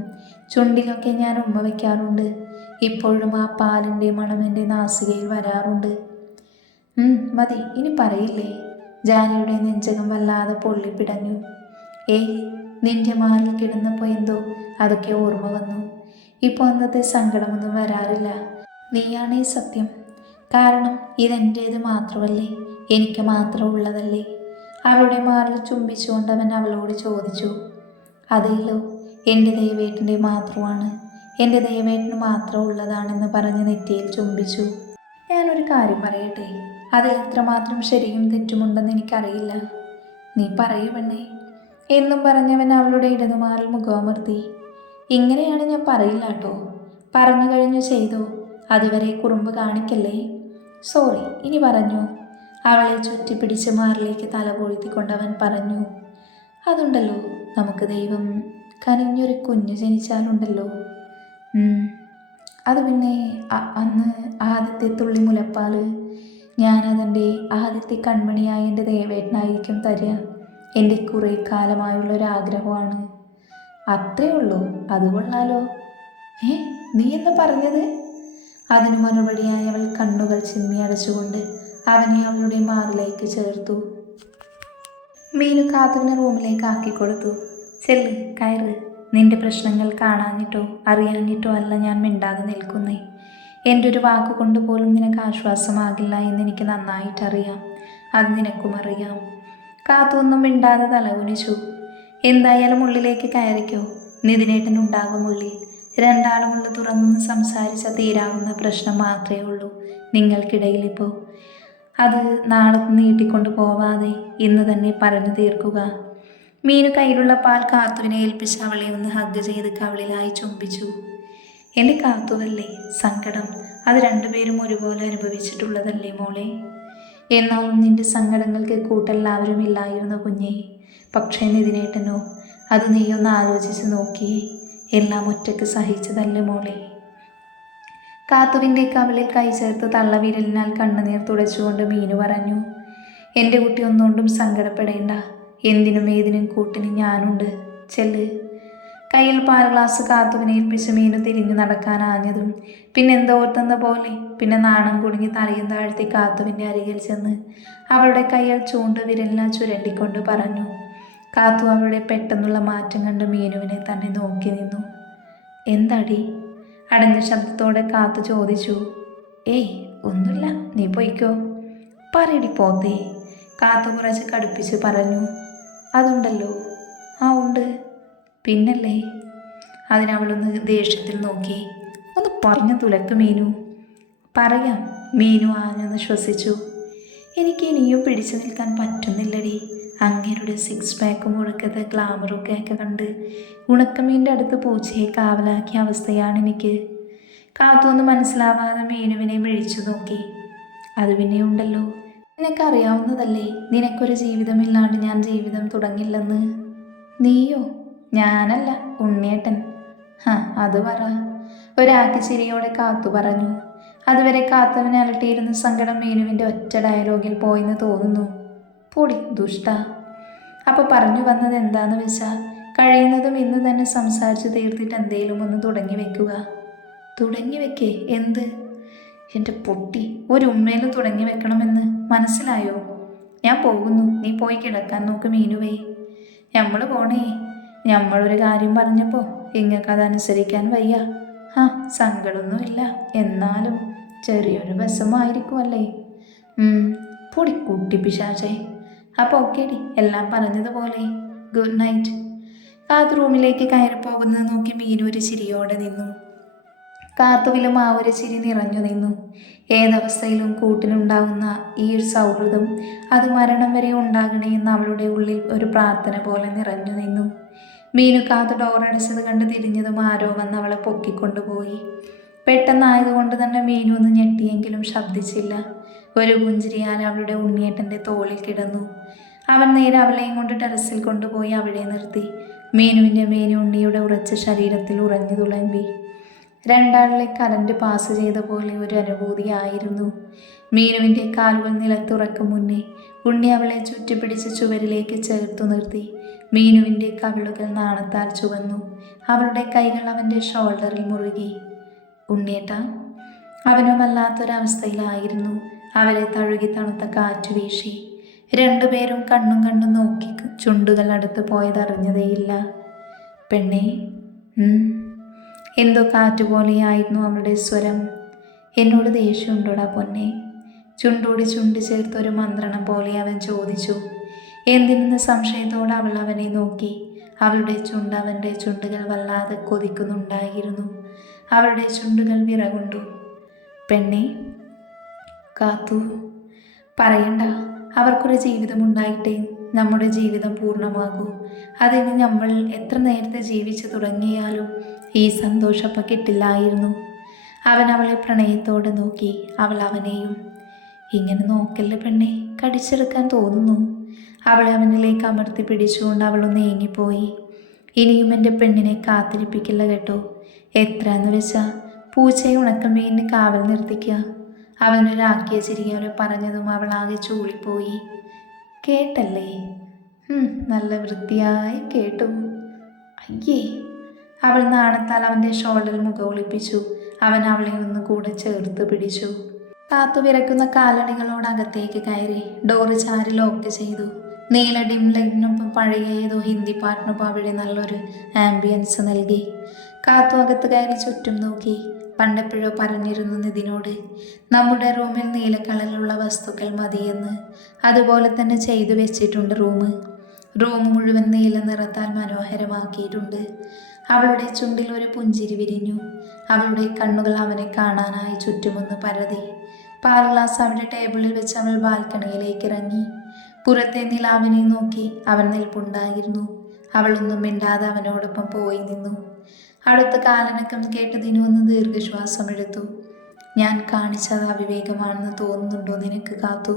ചുണ്ടിലൊക്കെ ഞാൻ ഉമ്മ വയ്ക്കാറുണ്ട്. ഇപ്പോഴും ആ പാലിൻ്റെ മണം എൻ്റെ നാസികയിൽ വരാറുണ്ട്. മതി, ഇനി പറയില്ലേ. ജാനിയുടെ നെഞ്ചകം വല്ലാതെ പൊള്ളിപ്പിടഞ്ഞു. നിന്റെ മാറിൽ കിടന്നപ്പോൾ എന്തോ അതൊക്കെ ഓർമ്മ വന്നു. ഇപ്പോൾ അന്നത്തെ സങ്കടമൊന്നും വരാറില്ല. നീയാണേ സത്യം. കാരണം ഇതെൻ്റേത് മാത്രമല്ലേ, എനിക്ക് മാത്രം ഉള്ളതല്ലേ. അവളുടെ മാറിൽ ചുംബിച്ചുകൊണ്ട് അവൻ അവളോട് ചോദിച്ചു. അതേലോ, എൻ്റെ ദൈവേട്ടൻ്റെ മാത്രമാണ്, എൻ്റെ ദൈവേട്ടന് മാത്രം ഉള്ളതാണെന്ന് പറഞ്ഞ് നെറ്റിയിൽ ചുംബിച്ചു. ഞാനൊരു കാര്യം പറയട്ടെ, അതിൽ എത്രമാത്രം ശരിയും തെറ്റുമുണ്ടെന്ന് എനിക്കറിയില്ല. നീ പറയൂ പെണ്ണേ എന്നും പറഞ്ഞവൻ അവളുടെ ഇടതുമാറിൽ മുഖമർത്തി. ഇങ്ങനെയാണ് ഞാൻ പറയില്ല കേട്ടോ. പറഞ്ഞു കഴിഞ്ഞു ചെയ്തോ. അതുവരെ കുറുമ്പ് കാണിക്കല്ലേ. സോറി, ഇനി പറഞ്ഞു. അവളെ ചുറ്റിപ്പിടിച്ച് മാറിലേക്ക് തല പൊഴുത്തിക്കൊണ്ടവൻ പറഞ്ഞു. അതുണ്ടല്ലോ, നമുക്ക് ദൈവം കനിഞ്ഞൊരു കുഞ്ഞു ജനിച്ചാലുണ്ടല്ലോ. അത് പിന്നെ അന്ന് ആദ്യത്തെ തുള്ളി മുലപ്പാല് ഞാനതെൻ്റെ ആദ്യത്തെ കൺമണിയായ എൻ്റെ ദേവേട്ടനായിരിക്കും തരിക. എൻ്റെ കുറേ കാലമായുള്ളൊരാഗ്രഹമാണ്. അത്രേ ഉള്ളൂ? അത് കൊള്ളാലോ. ഏ, നീ എന്താ പറഞ്ഞത്? അതിനു മറുപടിയായി അവൾ കണ്ണുകൾ ചിമ്മി അടച്ചുകൊണ്ട് അവനെ അവളുടെ മാറിലേക്ക് ചേർത്തു. മീനു കാത്തുവിനെ റൂമിലേക്ക് ആക്കിക്കൊടുത്തു. ചെല്ല്, കയറ്. നിന്റെ പ്രശ്നങ്ങൾ കാണാഞ്ഞിട്ടോ അറിയാഞ്ഞിട്ടോ അല്ല ഞാൻ മിണ്ടാതെ നിൽക്കുന്നേ. എൻ്റെ ഒരു വാക്കുകൊണ്ട് പോലും നിനക്ക് ആശ്വാസമാകില്ല എന്നെനിക്ക് നന്നായിട്ടറിയാം. അത് നിനക്കും അറിയാം. കാത്തൊന്നും മിണ്ടാതെ തലകുനിച്ചു. എന്തായാലും ഉള്ളിലേക്ക് കയറിക്കോ. നിതിനേട്ടൻ ഉണ്ടാകും ഉള്ളിൽ. രണ്ടാളും ഉള്ളിൽ തുറന്ന് സംസാരിച്ച തീരാവുന്ന പ്രശ്നം മാത്രമേ ഉള്ളൂ നിങ്ങൾക്കിടയിൽ ഇപ്പോൾ. അത് നാളെ നീട്ടിക്കൊണ്ടു പോവാതെ ഇന്ന് തന്നെ പറഞ്ഞു തീർക്കുക. മീനു കയ്യിലുള്ള പാൽ കാത്തുവിനെ ഏൽപ്പിച്ച് അവളെ ഒന്ന് ഹഗ് ചെയ്ത് കവിളിലായി ചുംബിച്ചു. എൻ്റെ കാത്തുവല്ലേ, സങ്കടം അത് രണ്ടുപേരും ഒരുപോലെ അനുഭവിച്ചിട്ടുള്ളതല്ലേ മോളെ. എന്നാലും നിന്റെ സങ്കടങ്ങൾക്ക് കൂട്ടെല്ലാവരും ഇല്ലായിരുന്നു കുഞ്ഞേ. പക്ഷേ നിതിനേട്ടനോ? അത് നീയൊന്ന് ആലോചിച്ച് നോക്കിയേ. എല്ലാം ഒറ്റയ്ക്ക് സഹിച്ചതല്ലേ മോളെ. കാത്തുവിൻ്റെ കവിളിൽ കൈ ചേർത്ത് തള്ളവിരലിനാൽ കണ്ണുനീർ തുടച്ചുകൊണ്ട് മീനു പറഞ്ഞു. എൻ്റെ കുട്ടി ഒന്നുകൊണ്ടും സങ്കടപ്പെടേണ്ട. എന്തിനും ഏതിനും കൂട്ടിന് ഞാനുണ്ട്. ചെല്ല്. കയ്യിൽ പാൽ ഗ്ലാസ് കാത്തുവിനെ ഏൽപ്പിച്ച് മീനു തിരിഞ്ഞു നടക്കാനാഞ്ഞതും പിന്നെന്തോർത്തെന്ന പോലെ പിന്നെ നാണം കുടുങ്ങി തലയും താഴ്ത്തി കാത്തുവിൻ്റെ അരികിൽ ചെന്ന് അവളുടെ കയ്യിൽ ചൂണ്ടുവിരലിനാൽ ചുരണ്ടിക്കൊണ്ട് പറഞ്ഞു. കാത്തു അവളുടെ പെട്ടെന്നുള്ള മാറ്റം കണ്ട് മീനുവിനെ തന്നെ നോക്കി നിന്നു. എന്താടി? അടഞ്ഞ ശബ്ദത്തോടെ കാത്തു ചോദിച്ചു. ഏയ് ഒന്നുമില്ല, നീ പൊയ്ക്കോ. പറയടി പോത്തേ. കാത്തു കുറച്ച് കടുപ്പിച്ച് പറഞ്ഞു. അതുണ്ടല്ലോ. ആ ഉണ്ട്. പിന്നല്ലേ. അതിനവളൊന്ന് ദേഷ്യത്തിൽ നോക്കി. ഒന്ന് പറഞ്ഞു തുലക്ക് മീനു. പറയാം. മീനു ആഞ്ഞൊന്ന് ശ്വസിച്ചു. എനിക്ക് ഇനിയും പിടിച്ചു നിൽക്കാൻ പറ്റുന്നില്ലടി. അങ്ങേരുടെ 6 പാക്കും ഒഴുക്കത്തെ ഗ്ലാമറൊക്കെ ഒക്കെ കണ്ട് ഉണക്കമീൻ്റെ അടുത്ത് പൂച്ചയെ കാവലാക്കിയ അവസ്ഥയാണെനിക്ക്. കാത്തൊന്നും മനസ്സിലാവാതെ മീനുവിനെ വിഴിച്ചു നോക്കി. അത് പിന്നെ ഉണ്ടല്ലോ, നിനക്കറിയാവുന്നതല്ലേ നിനക്കൊരു ജീവിതമില്ലാണ്ട് ഞാൻ ജീവിതം തുടങ്ങില്ലെന്ന്. നീയോ? ഞാനല്ല, ഉണ്ണിയേട്ടൻ. അത് പറ. ഒരാക്കി ചിരിയോടെ കാത്തു പറഞ്ഞു. അതുവരെ കാത്തവനെ അലട്ടിയിരുന്ന സങ്കടം മീനുവിൻ്റെ ഒറ്റ ഡയലോഗിൽ പോയെന്ന് തോന്നുന്നു. പൊടി ദുഷ്ട. അപ്പോൾ പറഞ്ഞു വന്നത് എന്താന്ന് വെച്ചാൽ കഴിയുന്നതും ഇന്ന് തന്നെ സംസാരിച്ച് തീർത്തിട്ട് എന്തേലും ഒന്ന് തുടങ്ങി വെക്കുക. തുടങ്ങി വെക്കേ? എന്ത്? എൻ്റെ പൊട്ടി, ഒരു ഉമ്മയിലും തുടങ്ങി വെക്കണമെന്ന് മനസ്സിലായോ? ഞാൻ പോകുന്നു, നീ പോയി കിടക്കാൻ നോക്ക് മീനുവേ. നമ്മൾ പോണേ. നമ്മളൊരു കാര്യം പറഞ്ഞപ്പോൾ ഇങ്ങക്കതനുസരിക്കാൻ വയ്യ. സങ്കടമൊന്നുമില്ല, എന്നാലും ചെറിയൊരു വിഷമമായിരിക്കുമല്ലേ. പൊടി കുട്ടി പിശാചേ. അപ്പോൾ ഓക്കേടി, എല്ലാം പറഞ്ഞതുപോലെ. Good night. കാത്തു റൂമിലേക്ക് കയറി പോകുന്നത് നോക്കി മീനു ഒരു ചിരിയോടെ നിന്നു. കാത്തുവിലും ആ ഒരു ചിരി നിറഞ്ഞു നിന്നു. ഏതവസ്ഥയിലും കൂട്ടിനുണ്ടാകുന്ന ഈ ഒരു സൗഹൃദം അത് മരണം വരെ ഉണ്ടാകണേ എന്ന് അവളുടെ ഉള്ളിൽ ഒരു പ്രാർത്ഥന പോലെ നിറഞ്ഞു നിന്നു. മീനു കാത്തു ഡോറടച്ചത് കണ്ട് തിരിഞ്ഞതും ആരോ വന്ന് അവളെ പൊക്കിക്കൊണ്ടുപോയി. പെട്ടെന്നായതുകൊണ്ട് തന്നെ മീനു ഒന്ന് ഞെട്ടിയെങ്കിലും ശബ്ദിച്ചില്ല. ഒരു പുഞ്ചിരിയാൽ അവളുടെ ഉണ്ണിയേട്ടൻ്റെ തോളിൽ കിടന്നു. അവൻ നേരെ അവളെയും കൊണ്ട് ടെറസിൽ കൊണ്ടുപോയി അവിടെ നിർത്തി. മീനുവിൻ്റെ മേനി ഉണ്ണിയുടെ ഉറച്ച ശരീരത്തിൽ ഉറഞ്ഞു തുളമ്പി. രണ്ടാളിലെ കറണ്ട് പാസ് ചെയ്ത പോലെ ഒരു അനുഭൂതിയായിരുന്നു. മീനുവിൻ്റെ കാലുകൾ നിലത്തുറക്കും മുന്നേ ഉണ്ണി അവളെ ചുറ്റിപ്പിടിച്ച് ചുവരിലേക്ക് ചേർത്തു നിർത്തി. മീനുവിൻ്റെ കവിളുകൾ നാണത്താൽ ചുവന്നു. അവളുടെ കൈകൾ അവൻ്റെ ഷോൾഡറിൽ മുറുകി. ഉണ്ണിയേട്ടാ. അവനുമല്ലാത്തൊരവസ്ഥയിലായിരുന്നു. അവരെ തഴുകി തണുത്ത കാറ്റ് വീശി. രണ്ടുപേരും കണ്ണും നോക്കി ചുണ്ടുകൾ അടുത്ത് പോയതറിഞ്ഞതേയില്ല. പെണ്ണേ. എന്തോ കാറ്റുപോലെയായിരുന്നു അവളുടെ സ്വരം. എന്നോട് ദേഷ്യമുണ്ടോടാ പൊന്നെ? ചുണ്ടോടി ചുണ്ട് ചേർത്തൊരു മന്ത്രണം പോലെ അവൻ ചോദിച്ചു. എന്തിനെന്ന് സംശയത്തോടെ അവൾ അവനെ നോക്കി. അവളുടെ ചുണ്ട് അവൻ്റെ ചുണ്ടുകൾ വല്ലാതെ കൊതിക്കുന്നുണ്ടായിരുന്നു. അവളുടെ ചുണ്ടുകൾ വിറകൊണ്ടു. പെണ്ണെ. കാത്തു. പറയണ്ട. അവർക്കൊരു ജീവിതമുണ്ടായിട്ടേ നമ്മുടെ ജീവിതം പൂർണ്ണമാകൂ. അതിന് നമ്മൾ എത്ര നേരത്തെ ജീവിച്ചു തുടങ്ങിയാലും ഈ സന്തോഷപ്പം കിട്ടില്ലായിരുന്നു. അവൻ അവളെ പ്രണയത്തോടെ നോക്കി. അവൾ അവനെയും. ഇങ്ങനെ നോക്കല്ലേ പെണ്ണെ, കടിച്ചെടുക്കാൻ തോന്നുന്നു. അവളെ അവനിലേക്ക് അമർത്തി പിടിച്ചുകൊണ്ട് അവളൊന്ന് ഏങ്ങിപ്പോയി. ഇനിയും എൻ്റെ പെണ്ണിനെ കാത്തിരിപ്പിക്കില്ല കേട്ടോ. എത്രയെന്ന് വെച്ചാൽ പൂച്ചയെ ഉണക്കമീനിന് കാവൽ നിർത്തിക്കുക. അവനൊരാക്കിയ ചിരിയോടെ പറഞ്ഞതും അവൾ ആകെ ചൂളിപ്പോയി. കേട്ടല്ലേ? നല്ല വൃത്തിയായി കേട്ടു. അയ്യേ. അവൾ നാണത്താൽ അവൻ്റെ ഷോൾഡറിൽ മുഖമൊളിപ്പിച്ചു. അവൻ അവളെ ഒന്ന് കൂടെ ചേർത്ത് പിടിച്ചു. കാത്തു വിറയ്ക്കുന്ന കാലടികളോട് അകത്തേക്ക് കയറി ഡോറ് ചാരി ലോക്ക് ചെയ്തു. നീല ഡിം ലൈറ്റിനൊപ്പം പഴയ ഏതോ ഹിന്ദി പാട്ടിനൊപ്പം അവിടെ നല്ലൊരു ആംബിയൻസ് നൽകി. കാത്തു അകത്ത് കയറി ചുറ്റും നോക്കി. പണ്ടെപ്പോഴോ പറഞ്ഞിരുന്നു നിതിനോട് നമ്മുടെ റൂമിൽ നീല കളറിലുള്ള വസ്തുക്കൾ മതിയെന്ന്. അതുപോലെ തന്നെ ചെയ്തു വെച്ചിട്ടുണ്ട് റൂം മുഴുവൻ നീല നിറത്താൽ മനോഹരമാക്കിയിട്ടുണ്ട്. അവളുടെ ചുണ്ടിൽ ഒരു പുഞ്ചിരി വിരിഞ്ഞു. അവളുടെ കണ്ണുകൾ അവനെ കാണാനായി ചുറ്റുമൊന്ന് പരതി. പാൽ ഗ്ലാസ് അവിടെ ടേബിളിൽ വെച്ച് അവൾ ബാൽക്കണിയിലേക്ക് ഇറങ്ങി. പുറത്തെ നിലാവിനെ നോക്കി അവൻ നിൽപ്പുണ്ടായിരുന്നു. അവളൊന്നും മിണ്ടാതെ അവനോടൊപ്പം പോയി നിന്നു. അടുത്ത കാലനക്കം കേട്ട് ദിനു ഒന്ന് ദീർഘശ്വാസം എടുത്തു. ഞാൻ കാണിച്ചത് അവിവേകമാണെന്ന് തോന്നുന്നുണ്ടോ നിനക്ക് കാത്തു?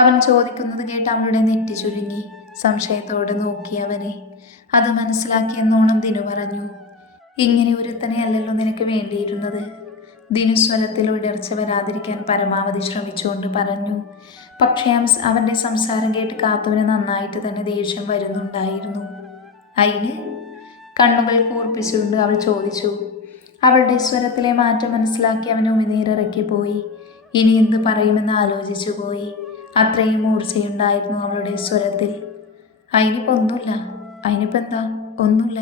അവൻ ചോദിക്കുന്നത് കേട്ട് അവളുടെ നെറ്റി ചുരുങ്ങി. സംശയത്തോടെ നോക്കി അവനെ. അത് മനസ്സിലാക്കിയെന്നോണം ദിനു പറഞ്ഞു. ഇങ്ങനെ ഒരുത്തനെയല്ലല്ലോ നിനക്ക് വേണ്ടിയിരുന്നത്. ദിനു സ്വരത്തിൽ ഉയർച്ച വരാതിരിക്കാൻ പരമാവധി ശ്രമിച്ചുകൊണ്ട് പറഞ്ഞു. പക്ഷേ അവൻ്റെ സംസാരം കേട്ട് കാത്തുവിന് നന്നായിട്ട് തന്നെ ദേഷ്യം വരുന്നുണ്ടായിരുന്നു. അതിന് കണ്ണുകൾ കൂർപ്പിച്ചുകൊണ്ട് അവൾ ചോദിച്ചു. അവളുടെ സ്വരത്തിലെ മാറ്റം മനസ്സിലാക്കി അവൻ ഉമിനീരിറക്കി പോയി. ഇനി എന്ത് പറയുമെന്ന് ആലോചിച്ചു പോയി. അത്രയും മൂർച്ചയുണ്ടായിരുന്നു അവളുടെ സ്വരത്തിൽ. അതിനിപ്പോൾ ഒന്നുമില്ല. അതിനിപ്പോൾ എന്താ? ഒന്നുമില്ല.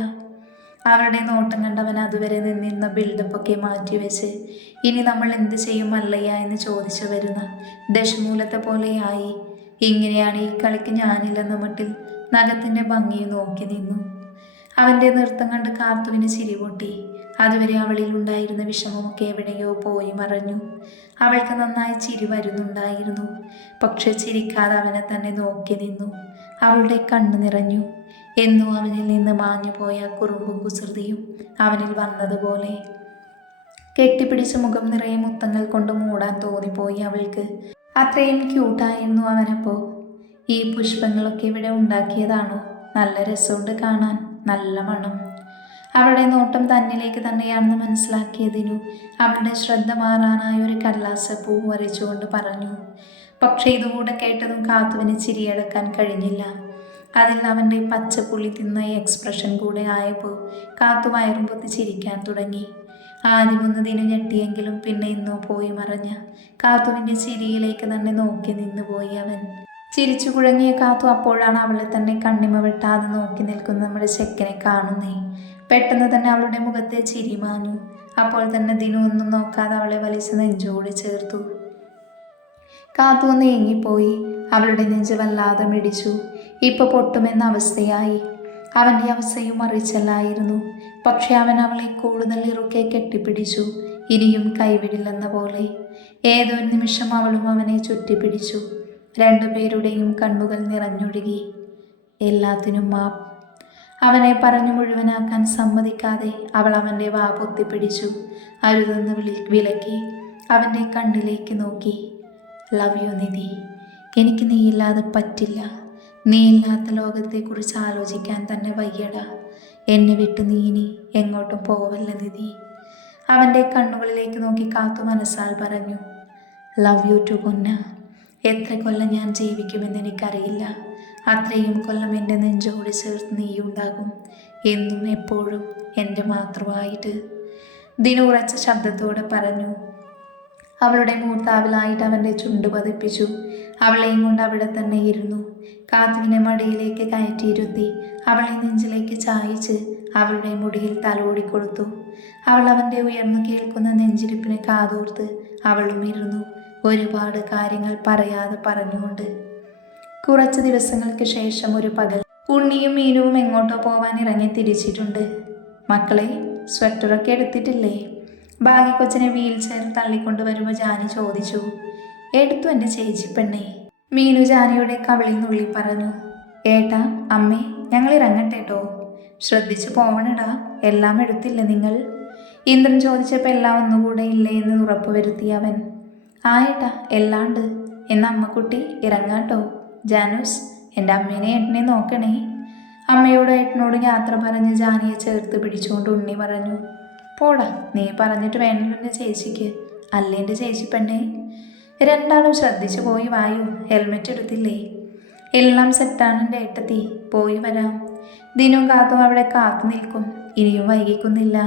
അവളുടെ നോട്ടം കണ്ടവൻ അതുവരെ നിന്നിരുന്ന ബിൽഡപ്പൊക്കെ മാറ്റിവെച്ച് ഇനി നമ്മൾ എന്ത് ചെയ്യും അല്ലയ്യ എന്ന് ചോദിച്ചു വരുന്ന ദശമൂലത്തെ പോലെയായി. ഇങ്ങനെയാണ് ഈ കളിക്ക് ഞാനില്ലെന്ന മട്ടിൽ നഖത്തിൻ്റെ ഭംഗിയെ നോക്കി നിന്നു. അവൻ്റെ നൃത്തം കണ്ട് കാത്തുവിന് ചിരി പൊട്ടി. അതുവരെ അവളിൽ ഉണ്ടായിരുന്ന വിഷമമൊക്കെ എവിടെയോ പോയി മറഞ്ഞു. അവൾക്ക് നന്നായി ചിരി വരുന്നുണ്ടായിരുന്നു. പക്ഷെ ചിരിക്കാതെ അവനെ തന്നെ നോക്കി നിന്നു. അവളുടെ കണ്ണു നിറഞ്ഞു. എന്നും അവനിൽ നിന്ന് മാഞ്ഞു പോയ കുറുമ്പും കുസൃതിയും അവനിൽ വന്നതുപോലെ. കെട്ടിപ്പിടിച്ച മുഖം നിറയെ മുത്തങ്ങൾ കൊണ്ട് മൂടാൻ തോന്നിപ്പോയി അവൾക്ക്. അത്രയും ക്യൂട്ടായിരുന്നു അവനപ്പോൾ. ഈ പുഷ്പങ്ങളൊക്കെ ഇവിടെ ഉണ്ടാക്കിയതാണോ? നല്ല രസമുണ്ട് കാണാൻ, നല്ല മണം. അവളുടെ നോട്ടം തന്നിലേക്ക് തന്നെയാണെന്ന് മനസ്സിലാക്കിയതിനു അവളുടെ ശ്രദ്ധ മാറാനായി ഒരു കടലാസ് പൂ വരച്ചുകൊണ്ട് പറഞ്ഞു. പക്ഷേ ഇതുകൂടെ കേട്ടതും കാത്തുവിന് ചിരിയടക്കാൻ കഴിഞ്ഞില്ല. അതിൽ അവൻ്റെ പച്ചപ്പുള്ളി തിന്ന എക്സ്പ്രഷൻ കൂടെ ആയപ്പോൾ കാത്തു വയറും പൊത്തി ചിരിക്കാൻ തുടങ്ങി. ആദ്യമൊന്ന് ദിനു ഞെട്ടിയെങ്കിലും പിന്നെ ഇന്നോ പോയി മറഞ്ഞ കാത്തുവിൻ്റെ ചിരിയിലേക്ക് തന്നെ നോക്കി നിന്നുപോയി അവൻ. ചിരിച്ചു കുഴങ്ങിയ കാത്തു അപ്പോഴാണ് അവളെ തന്നെ കണ്ണിമ വെട്ടാതെ നോക്കി നിൽക്കുന്ന നമ്മുടെ ചെക്കനെ കാണുന്നേ. പെട്ടെന്ന് തന്നെ അവളുടെ മുഖത്തെ ചിരി മാഞ്ഞു. അപ്പോൾ തന്നെ ദിനു ഒന്നും നോക്കാതെ അവളെ വലിച്ച് നെഞ്ചോട് ചേർത്തു. കാത്തു നീങ്ങിപ്പോയി. അവളുടെ നെഞ്ച് വല്ലാതെ മിടിച്ചു. ഇപ്പൊ പൊട്ടുമെന്ന അവസ്ഥയായി. അവൻ്റെ അവസ്ഥയും അറിയിച്ചല്ലായിരുന്നു. പക്ഷെ അവൻ അവളെ കൂടുതൽ ഇറുക്കെ കെട്ടിപ്പിടിച്ചു. ഇനിയും കൈവിടില്ലെന്ന പോലെ. ഏതൊരു നിമിഷം അവളും അവനെ ചുറ്റിപ്പിടിച്ചു. രണ്ടുപേരുടെയും കണ്ണുകൾ നിറഞ്ഞൊഴുകി. എല്ലാത്തിനും മാപ്പ്. അവനെ പറഞ്ഞു മുഴുവനാക്കാൻ സമ്മതിക്കാതെ അവൾ അവൻ്റെ വാ പൊത്തിപ്പിടിച്ചു. അരുതെന്ന് വിലക്കി. അവൻ്റെ കണ്ണിലേക്ക് നോക്കി. ലവ് യു നിധി. എനിക്ക് നീയില്ലാതെ പറ്റില്ല. നീയില്ലാത്ത ലോകത്തെക്കുറിച്ച് ആലോചിക്കാൻ തന്നെ വയ്യടാ. എന്നെ വിട്ട് നീ ഇനി എങ്ങോട്ടും പോവല്ല നിധി. അവൻ്റെ കണ്ണുകളിലേക്ക് നോക്കി കാത്തു മനസ്സാൽ പറഞ്ഞു. ലവ് യു ടു പൊന്ന. എത്ര കൊല്ലം ഞാൻ ജീവിക്കുമെന്ന് എനിക്കറിയില്ല. അത്രയും കൊല്ലം എൻ്റെ നെഞ്ചോട് ചേർത്ത് നീയുണ്ടാകും. എന്നും എപ്പോഴും എൻ്റെ മാത്രമായിട്ട്. ദിനു ഉറച്ച ശബ്ദത്തോടെ പറഞ്ഞു. അവളുടെ മൂർത്താവിലായിട്ട് അവൻ്റെ ചുണ്ട് പതിപ്പിച്ചു. അവളെയും കൊണ്ട് അവിടെ തന്നെ ഇരുന്നു. കാത്തുവിനെ മടിയിലേക്ക് കയറ്റിയിരുത്തി അവളെ നെഞ്ചിലേക്ക് ചായച്ച് അവളുടെ മുടിയിൽ തലോടിക്കൊടുത്തു. അവൾ അവൻ്റെ ഉയർന്നു കേൾക്കുന്ന നെഞ്ചിരിപ്പിനെ കാതോർത്ത് അവളും ഇരുന്നു. ഒരുപാട് കാര്യങ്ങൾ പറയാതെ പറഞ്ഞുകൊണ്ട്. കുറച്ച് ദിവസങ്ങൾക്ക് ശേഷം ഒരു പകൽ ഉണ്ണിയും മീനുവും എങ്ങോട്ടോ പോവാൻ ഇറങ്ങി തിരിച്ചിട്ടുണ്ട്. മക്കളെ, സ്വെറ്ററൊക്കെ എടുത്തിട്ടില്ലേ? ബാഗി കൊച്ചിനെ വീൽ ചെയർ തള്ളിക്കൊണ്ട് വരുമ്പോൾ ജാനി ചോദിച്ചു. എടുത്തു എൻ്റെ ചേച്ചി പെണ്ണേ. മീനു ജാനിയുടെ കവിളിൽ നുള്ളി പറഞ്ഞു. ഏട്ടാ, അമ്മേ, ഞങ്ങൾ ഇറങ്ങട്ടെട്ടോ. ശ്രദ്ധിച്ചു പോവണടാ. എല്ലാം എടുത്തില്ലേ നിങ്ങൾ? ഇന്ദ്രൻ ചോദിച്ചപ്പോൾ എല്ലാം ഒന്നുകൂടെ ഇല്ലേ എന്ന് ഉറപ്പുവരുത്തി അവൻ. ആ ഏട്ടാ, എല്ലാണ്ട്. എന്ന അമ്മക്കുട്ടി ഇറങ്ങാട്ടോ. ജാനൂസ്, എൻ്റെ അമ്മേനെ ഏട്ടനെ നോക്കണേ. അമ്മയോടും ഏട്ടനോടും യാത്ര പറഞ്ഞ് ജാനിയെ ചേർത്ത് പിടിച്ചുകൊണ്ട് ഉണ്ണി പറഞ്ഞു. പോടാ, നീ പറഞ്ഞിട്ട് വേണമല്ലോ എൻ്റെ ചേച്ചിക്ക്. അല്ലേ എൻ്റെ ചേച്ചി പെണ്ണേ? രണ്ടാളും ശ്രദ്ധിച്ചു പോയി വായു. ഹെൽമെറ്റ് എടുത്തില്ലേ? എല്ലാം സെറ്റാണ് എൻ്റെ ഏട്ടത്തി. പോയി വരാം. ദിനും കാത്തും അവിടെ കാത്തു നിൽക്കും. ഇനിയും വൈകിക്കുന്നില്ല.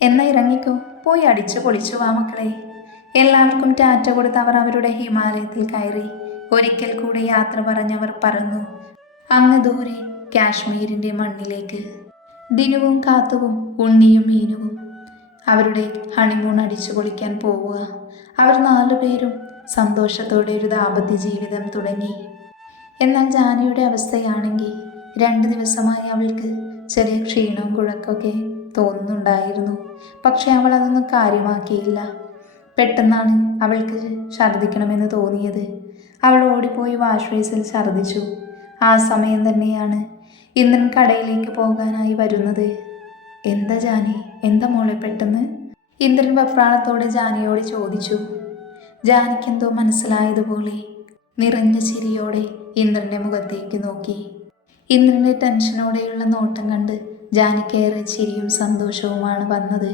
എന്നാ ഇറങ്ങിക്കോ, പോയി അടിച്ചു പൊളിച്ചു വാ മക്കളെ. എല്ലാവർക്കും ടാറ്റ കൊടുത്ത് അവർ അവരുടെ ഹിമാലയത്തിൽ കയറി. ഒരിക്കൽ കൂടെ യാത്ര പറഞ്ഞവർ പറന്നു അങ്ങ് ദൂരെ കാശ്മീരിൻ്റെ മണ്ണിലേക്ക്. ദിനുവും കാത്തുവും ഉണ്ണിയും മീനുവും അവരുടെ ഹണിമൂൺ അടിച്ചു പൊളിക്കാൻ പോവുക. അവർ 4 പേരും സന്തോഷത്തോടെ ഒരു ദാമ്പത്യ ജീവിതം തുടങ്ങി. എന്നാൽ ജാനിയുടെ അവസ്ഥയാണെങ്കിൽ 2 ദിവസമായി അവൾക്ക് ചെറിയ ക്ഷീണവും കുഴക്കൊക്കെ തോന്നുന്നുണ്ടായിരുന്നു. പക്ഷെ അവൾ അതൊന്നും കാര്യമാക്കിയില്ല. പെട്ടെന്നാണ് അവൾക്ക് ഛർദ്ദിക്കണമെന്ന് തോന്നിയത്. അവൾ ഓടിപ്പോയി വാഷ് ബേസിൽ ഛർദ്ദിച്ചു. ആ സമയം തന്നെയാണ് ഇന്ദ്രൻ കടയിലേക്ക് പോകാനായി വരുന്നത്. എന്താ ജാനി, എന്താ മോളെ പെട്ടെന്ന്? ഇന്ദ്രൻ വെപ്രാളത്തോടെ ജാനിയോട് ചോദിച്ചു. ജാനിക്കെന്തോ മനസ്സിലായതുപോലെ നിറഞ്ഞ ചിരിയോടെ ഇന്ദ്രൻ്റെ മുഖത്തേക്ക് നോക്കി. ഇന്ദ്രൻ്റെ ടെൻഷനോടെയുള്ള നോട്ടം കണ്ട് ജാനിക്കേറെ ചിരിയും സന്തോഷവുമാണ് വന്നത്.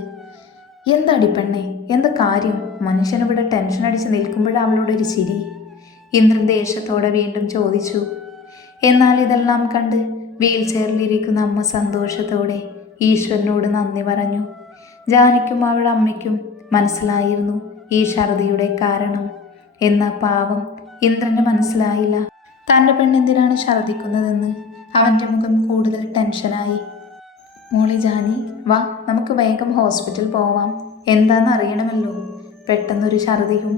എന്താടി പെണ്ണെ, എന്താ കാര്യം? മനുഷ്യനിവിടെ ടെൻഷൻ അടിച്ച് നിൽക്കുമ്പോഴാണ് അവളുടെ ഒരു ചിരി. ഇന്ദ്രൻ ദേഷ്യത്തോടെ വീണ്ടും ചോദിച്ചു. എന്നാൽ ഇതെല്ലാം കണ്ട് വീൽ ചെയറിലിരിക്കുന്ന അമ്മ സന്തോഷത്തോടെ ഈശ്വരനോട് നന്ദി പറഞ്ഞു. ജാനിക്കും അവളുടെ അമ്മയ്ക്കും മനസ്സിലായിരുന്നു ഈ ഛർദിയുടെ കാരണം. എന്നാൽ പാവം ഇന്ദ്രന് മനസ്സിലായില്ല തൻ്റെ പെണ്ണെന്തിനാണ് ഛർദിക്കുന്നതെന്ന്. അവൻ്റെ മുഖം കൂടുതൽ ടെൻഷനായി. മോളി ജാനി, വാ, നമുക്ക് വേഗം ഹോസ്പിറ്റൽ പോവാം. എന്താണെന്ന് അറിയണമല്ലോ. പെട്ടെന്നൊരു ഛർദിയും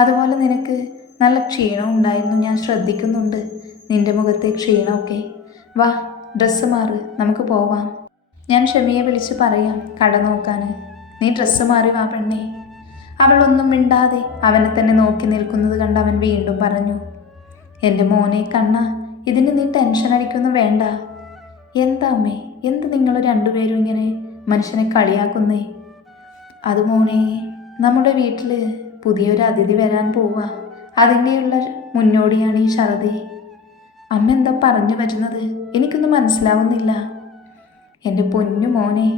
അതുപോലെ നിനക്ക് നല്ല ക്ഷീണവും ഉണ്ടായിരുന്നു. ഞാൻ ശ്രദ്ധിക്കുന്നുണ്ട് നിന്റെ മുഖത്തെ ക്ഷീണമൊക്കെ. വാ, ഡ്രസ്സ് മാറ്, നമുക്ക് പോവാം. ഞാൻ ഷമിയെ വിളിച്ച് പറയാം കട നോക്കാൻ. നീ ഡ്രസ്സ് മാറി വാ പെണ്ണേ. അവൾ ഒന്നും മിണ്ടാതെ അവനെ തന്നെ നോക്കി നിൽക്കുന്നത് കണ്ട് അവൻ വീണ്ടും പറഞ്ഞു. എൻ്റെ മോനെ കണ്ണ, ഇതിന് നീ ടെൻഷൻ അടിക്കൊന്നും വേണ്ട. എന്താ അമ്മേ, എന്ത് നിങ്ങൾ 2 പേരും ഇങ്ങനെ മനുഷ്യനെ കളിയാക്കുന്നേ? അത് മോനെ, നമ്മുടെ വീട്ടിൽ പുതിയൊരു അതിഥി വരാൻ പോവുക. അതിൻ്റെയുള്ള മുന്നോടിയാണ് ഈ ഛർദി. അമ്മ എന്താ പറഞ്ഞു വരുന്നത്? എനിക്കൊന്നും മനസ്സിലാവുന്നില്ല. എൻ്റെ പൊന്നു മോനെ,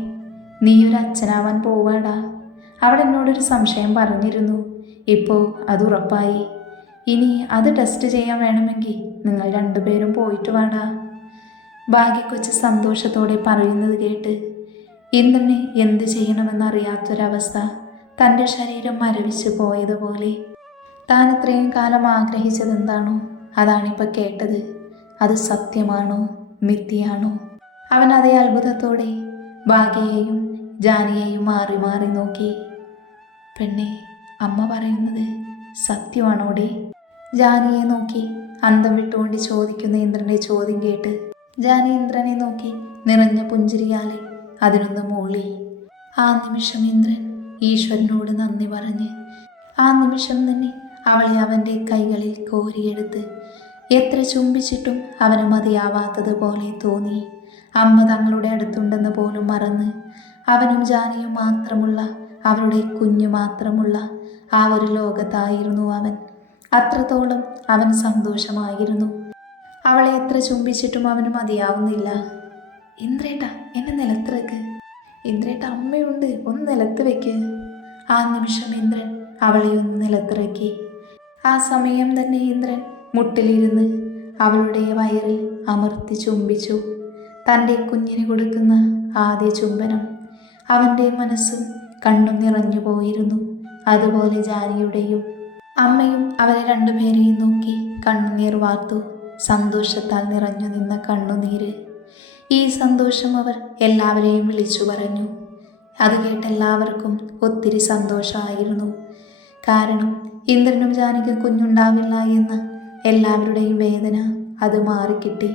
നീ ഒരു അച്ഛനാവാൻ പോവാടാ. അവൾ എന്നോടൊരു സംശയം പറഞ്ഞിരുന്നു. ഇപ്പോൾ അത് ഉറപ്പായി. ഇനി അത് ടെസ്റ്റ് ചെയ്യാൻ വേണമെങ്കിൽ നിങ്ങൾ 2 പേരും പോയിട്ട് വാടാ. ഭാഗ്യക്കൊച്ച് സന്തോഷത്തോടെ പറയുന്നത് കേട്ട് ഇന്ദ്രന് എന്ത് ചെയ്യണമെന്നറിയാത്തൊരവസ്ഥ. തൻ്റെ ശരീരം മരവിച്ച് പോയതുപോലെ. താൻ ഇത്രയും കാലം ആഗ്രഹിച്ചതെന്താണോ അതാണിപ്പോൾ കേട്ടത്. അത് സത്യമാണോ മിഥ്യയാണോ? അവൻ അതേ അത്ഭുതത്തോടെ ഭാഗ്യയെയും ജാനിയെയും മാറി മാറി നോക്കി. പെണ്ണെ, അമ്മ പറയുന്നത് സത്യമാണോടി? ജാനിയെ നോക്കി അന്തം വിട്ടുകൊണ്ട് ചോദിക്കുന്ന ഇന്ദ്രൻ്റെ ചോദ്യം കേട്ട് ജാനി ഇന്ദ്രനെ നോക്കി നിറഞ്ഞ പുഞ്ചിരിയാലെ അതിനൊന്ന് മൂളി. ആ നിമിഷം ഇന്ദ്രൻ ഈശ്വരനോട് നന്ദി പറഞ്ഞ് ആ നിമിഷം തന്നെ അവളെ അവൻ്റെ കൈകളിൽ കോരിയെടുത്ത് എത്ര ചുംബിച്ചിട്ടും അവന് മതിയാവാത്തതുപോലെ തോന്നി. അമ്മ തങ്ങളുടെ അടുത്തുണ്ടെന്ന് പോലും മറന്ന് അവനും ജാനിയും മാത്രമുള്ള അവരുടെ കുഞ്ഞു മാത്രമുള്ള ആ ഒരു ലോകത്തായിരുന്നു അവൻ. അത്രത്തോളം അവൻ സന്തോഷമായിരുന്നു. അവളെ എത്ര ചുംബിച്ചിട്ടും അവന് മതിയാവുന്നില്ല. ഇന്ദ്രേട്ട, എന്നെ നിലത്ത് വെക്ക്. ഇന്ദ്രേട്ട, അമ്മയുണ്ട്, ഒന്ന് നിലത്ത് വെക്ക്. ആ നിമിഷം ഇന്ദ്രൻ അവളെ ഒന്ന് നിലത്തിറക്കി. ആ സമയം തന്നെ ഇന്ദ്രൻ മുട്ടിലിരുന്ന് അവളുടെ വയറിൽ അമർത്തി ചുംബിച്ചു. തൻ്റെ കുഞ്ഞിന് കൊടുക്കുന്ന ആദ്യ ചുംബനം. അവൻ്റെ മനസ്സും കണ്ണും നിറഞ്ഞു പോയിരുന്നു. അതുപോലെ ജാനിയുടെയും. അമ്മയും അവരെ 2 പേരെയും നോക്കി കണ്ണുനീർ വാർത്തു. സന്തോഷത്താൽ നിറഞ്ഞു നിന്ന കണ്ണുനീര്. ഈ സന്തോഷം അവർ എല്ലാവരെയും വിളിച്ചു പറഞ്ഞു. അത് കേട്ട് എല്ലാവർക്കും ഒത്തിരി സന്തോഷമായിരുന്നു. കാരണം ഇന്ദ്രനും ജാനിക്കും കുഞ്ഞുണ്ടാവില്ല എന്ന എല്ലാവരുടെയും വേദന അത് മാറിക്കിട്ടി.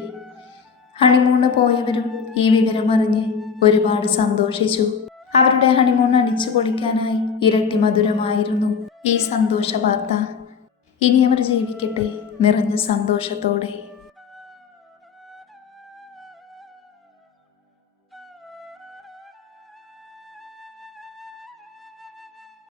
ഹണിമൂണ് പോയവരും ഈ വിവരം അറിഞ്ഞ് ഒരുപാട് സന്തോഷിച്ചു. അവരുടെ ഹണിമൂൺ അടിച്ചു പൊളിക്കാനായി ഇരട്ടി മധുരമായിരുന്നു ഈ സന്തോഷ വാർത്ത. ഇനി അവർ ജീവിക്കട്ടെ നിറഞ്ഞ സന്തോഷത്തോടെ.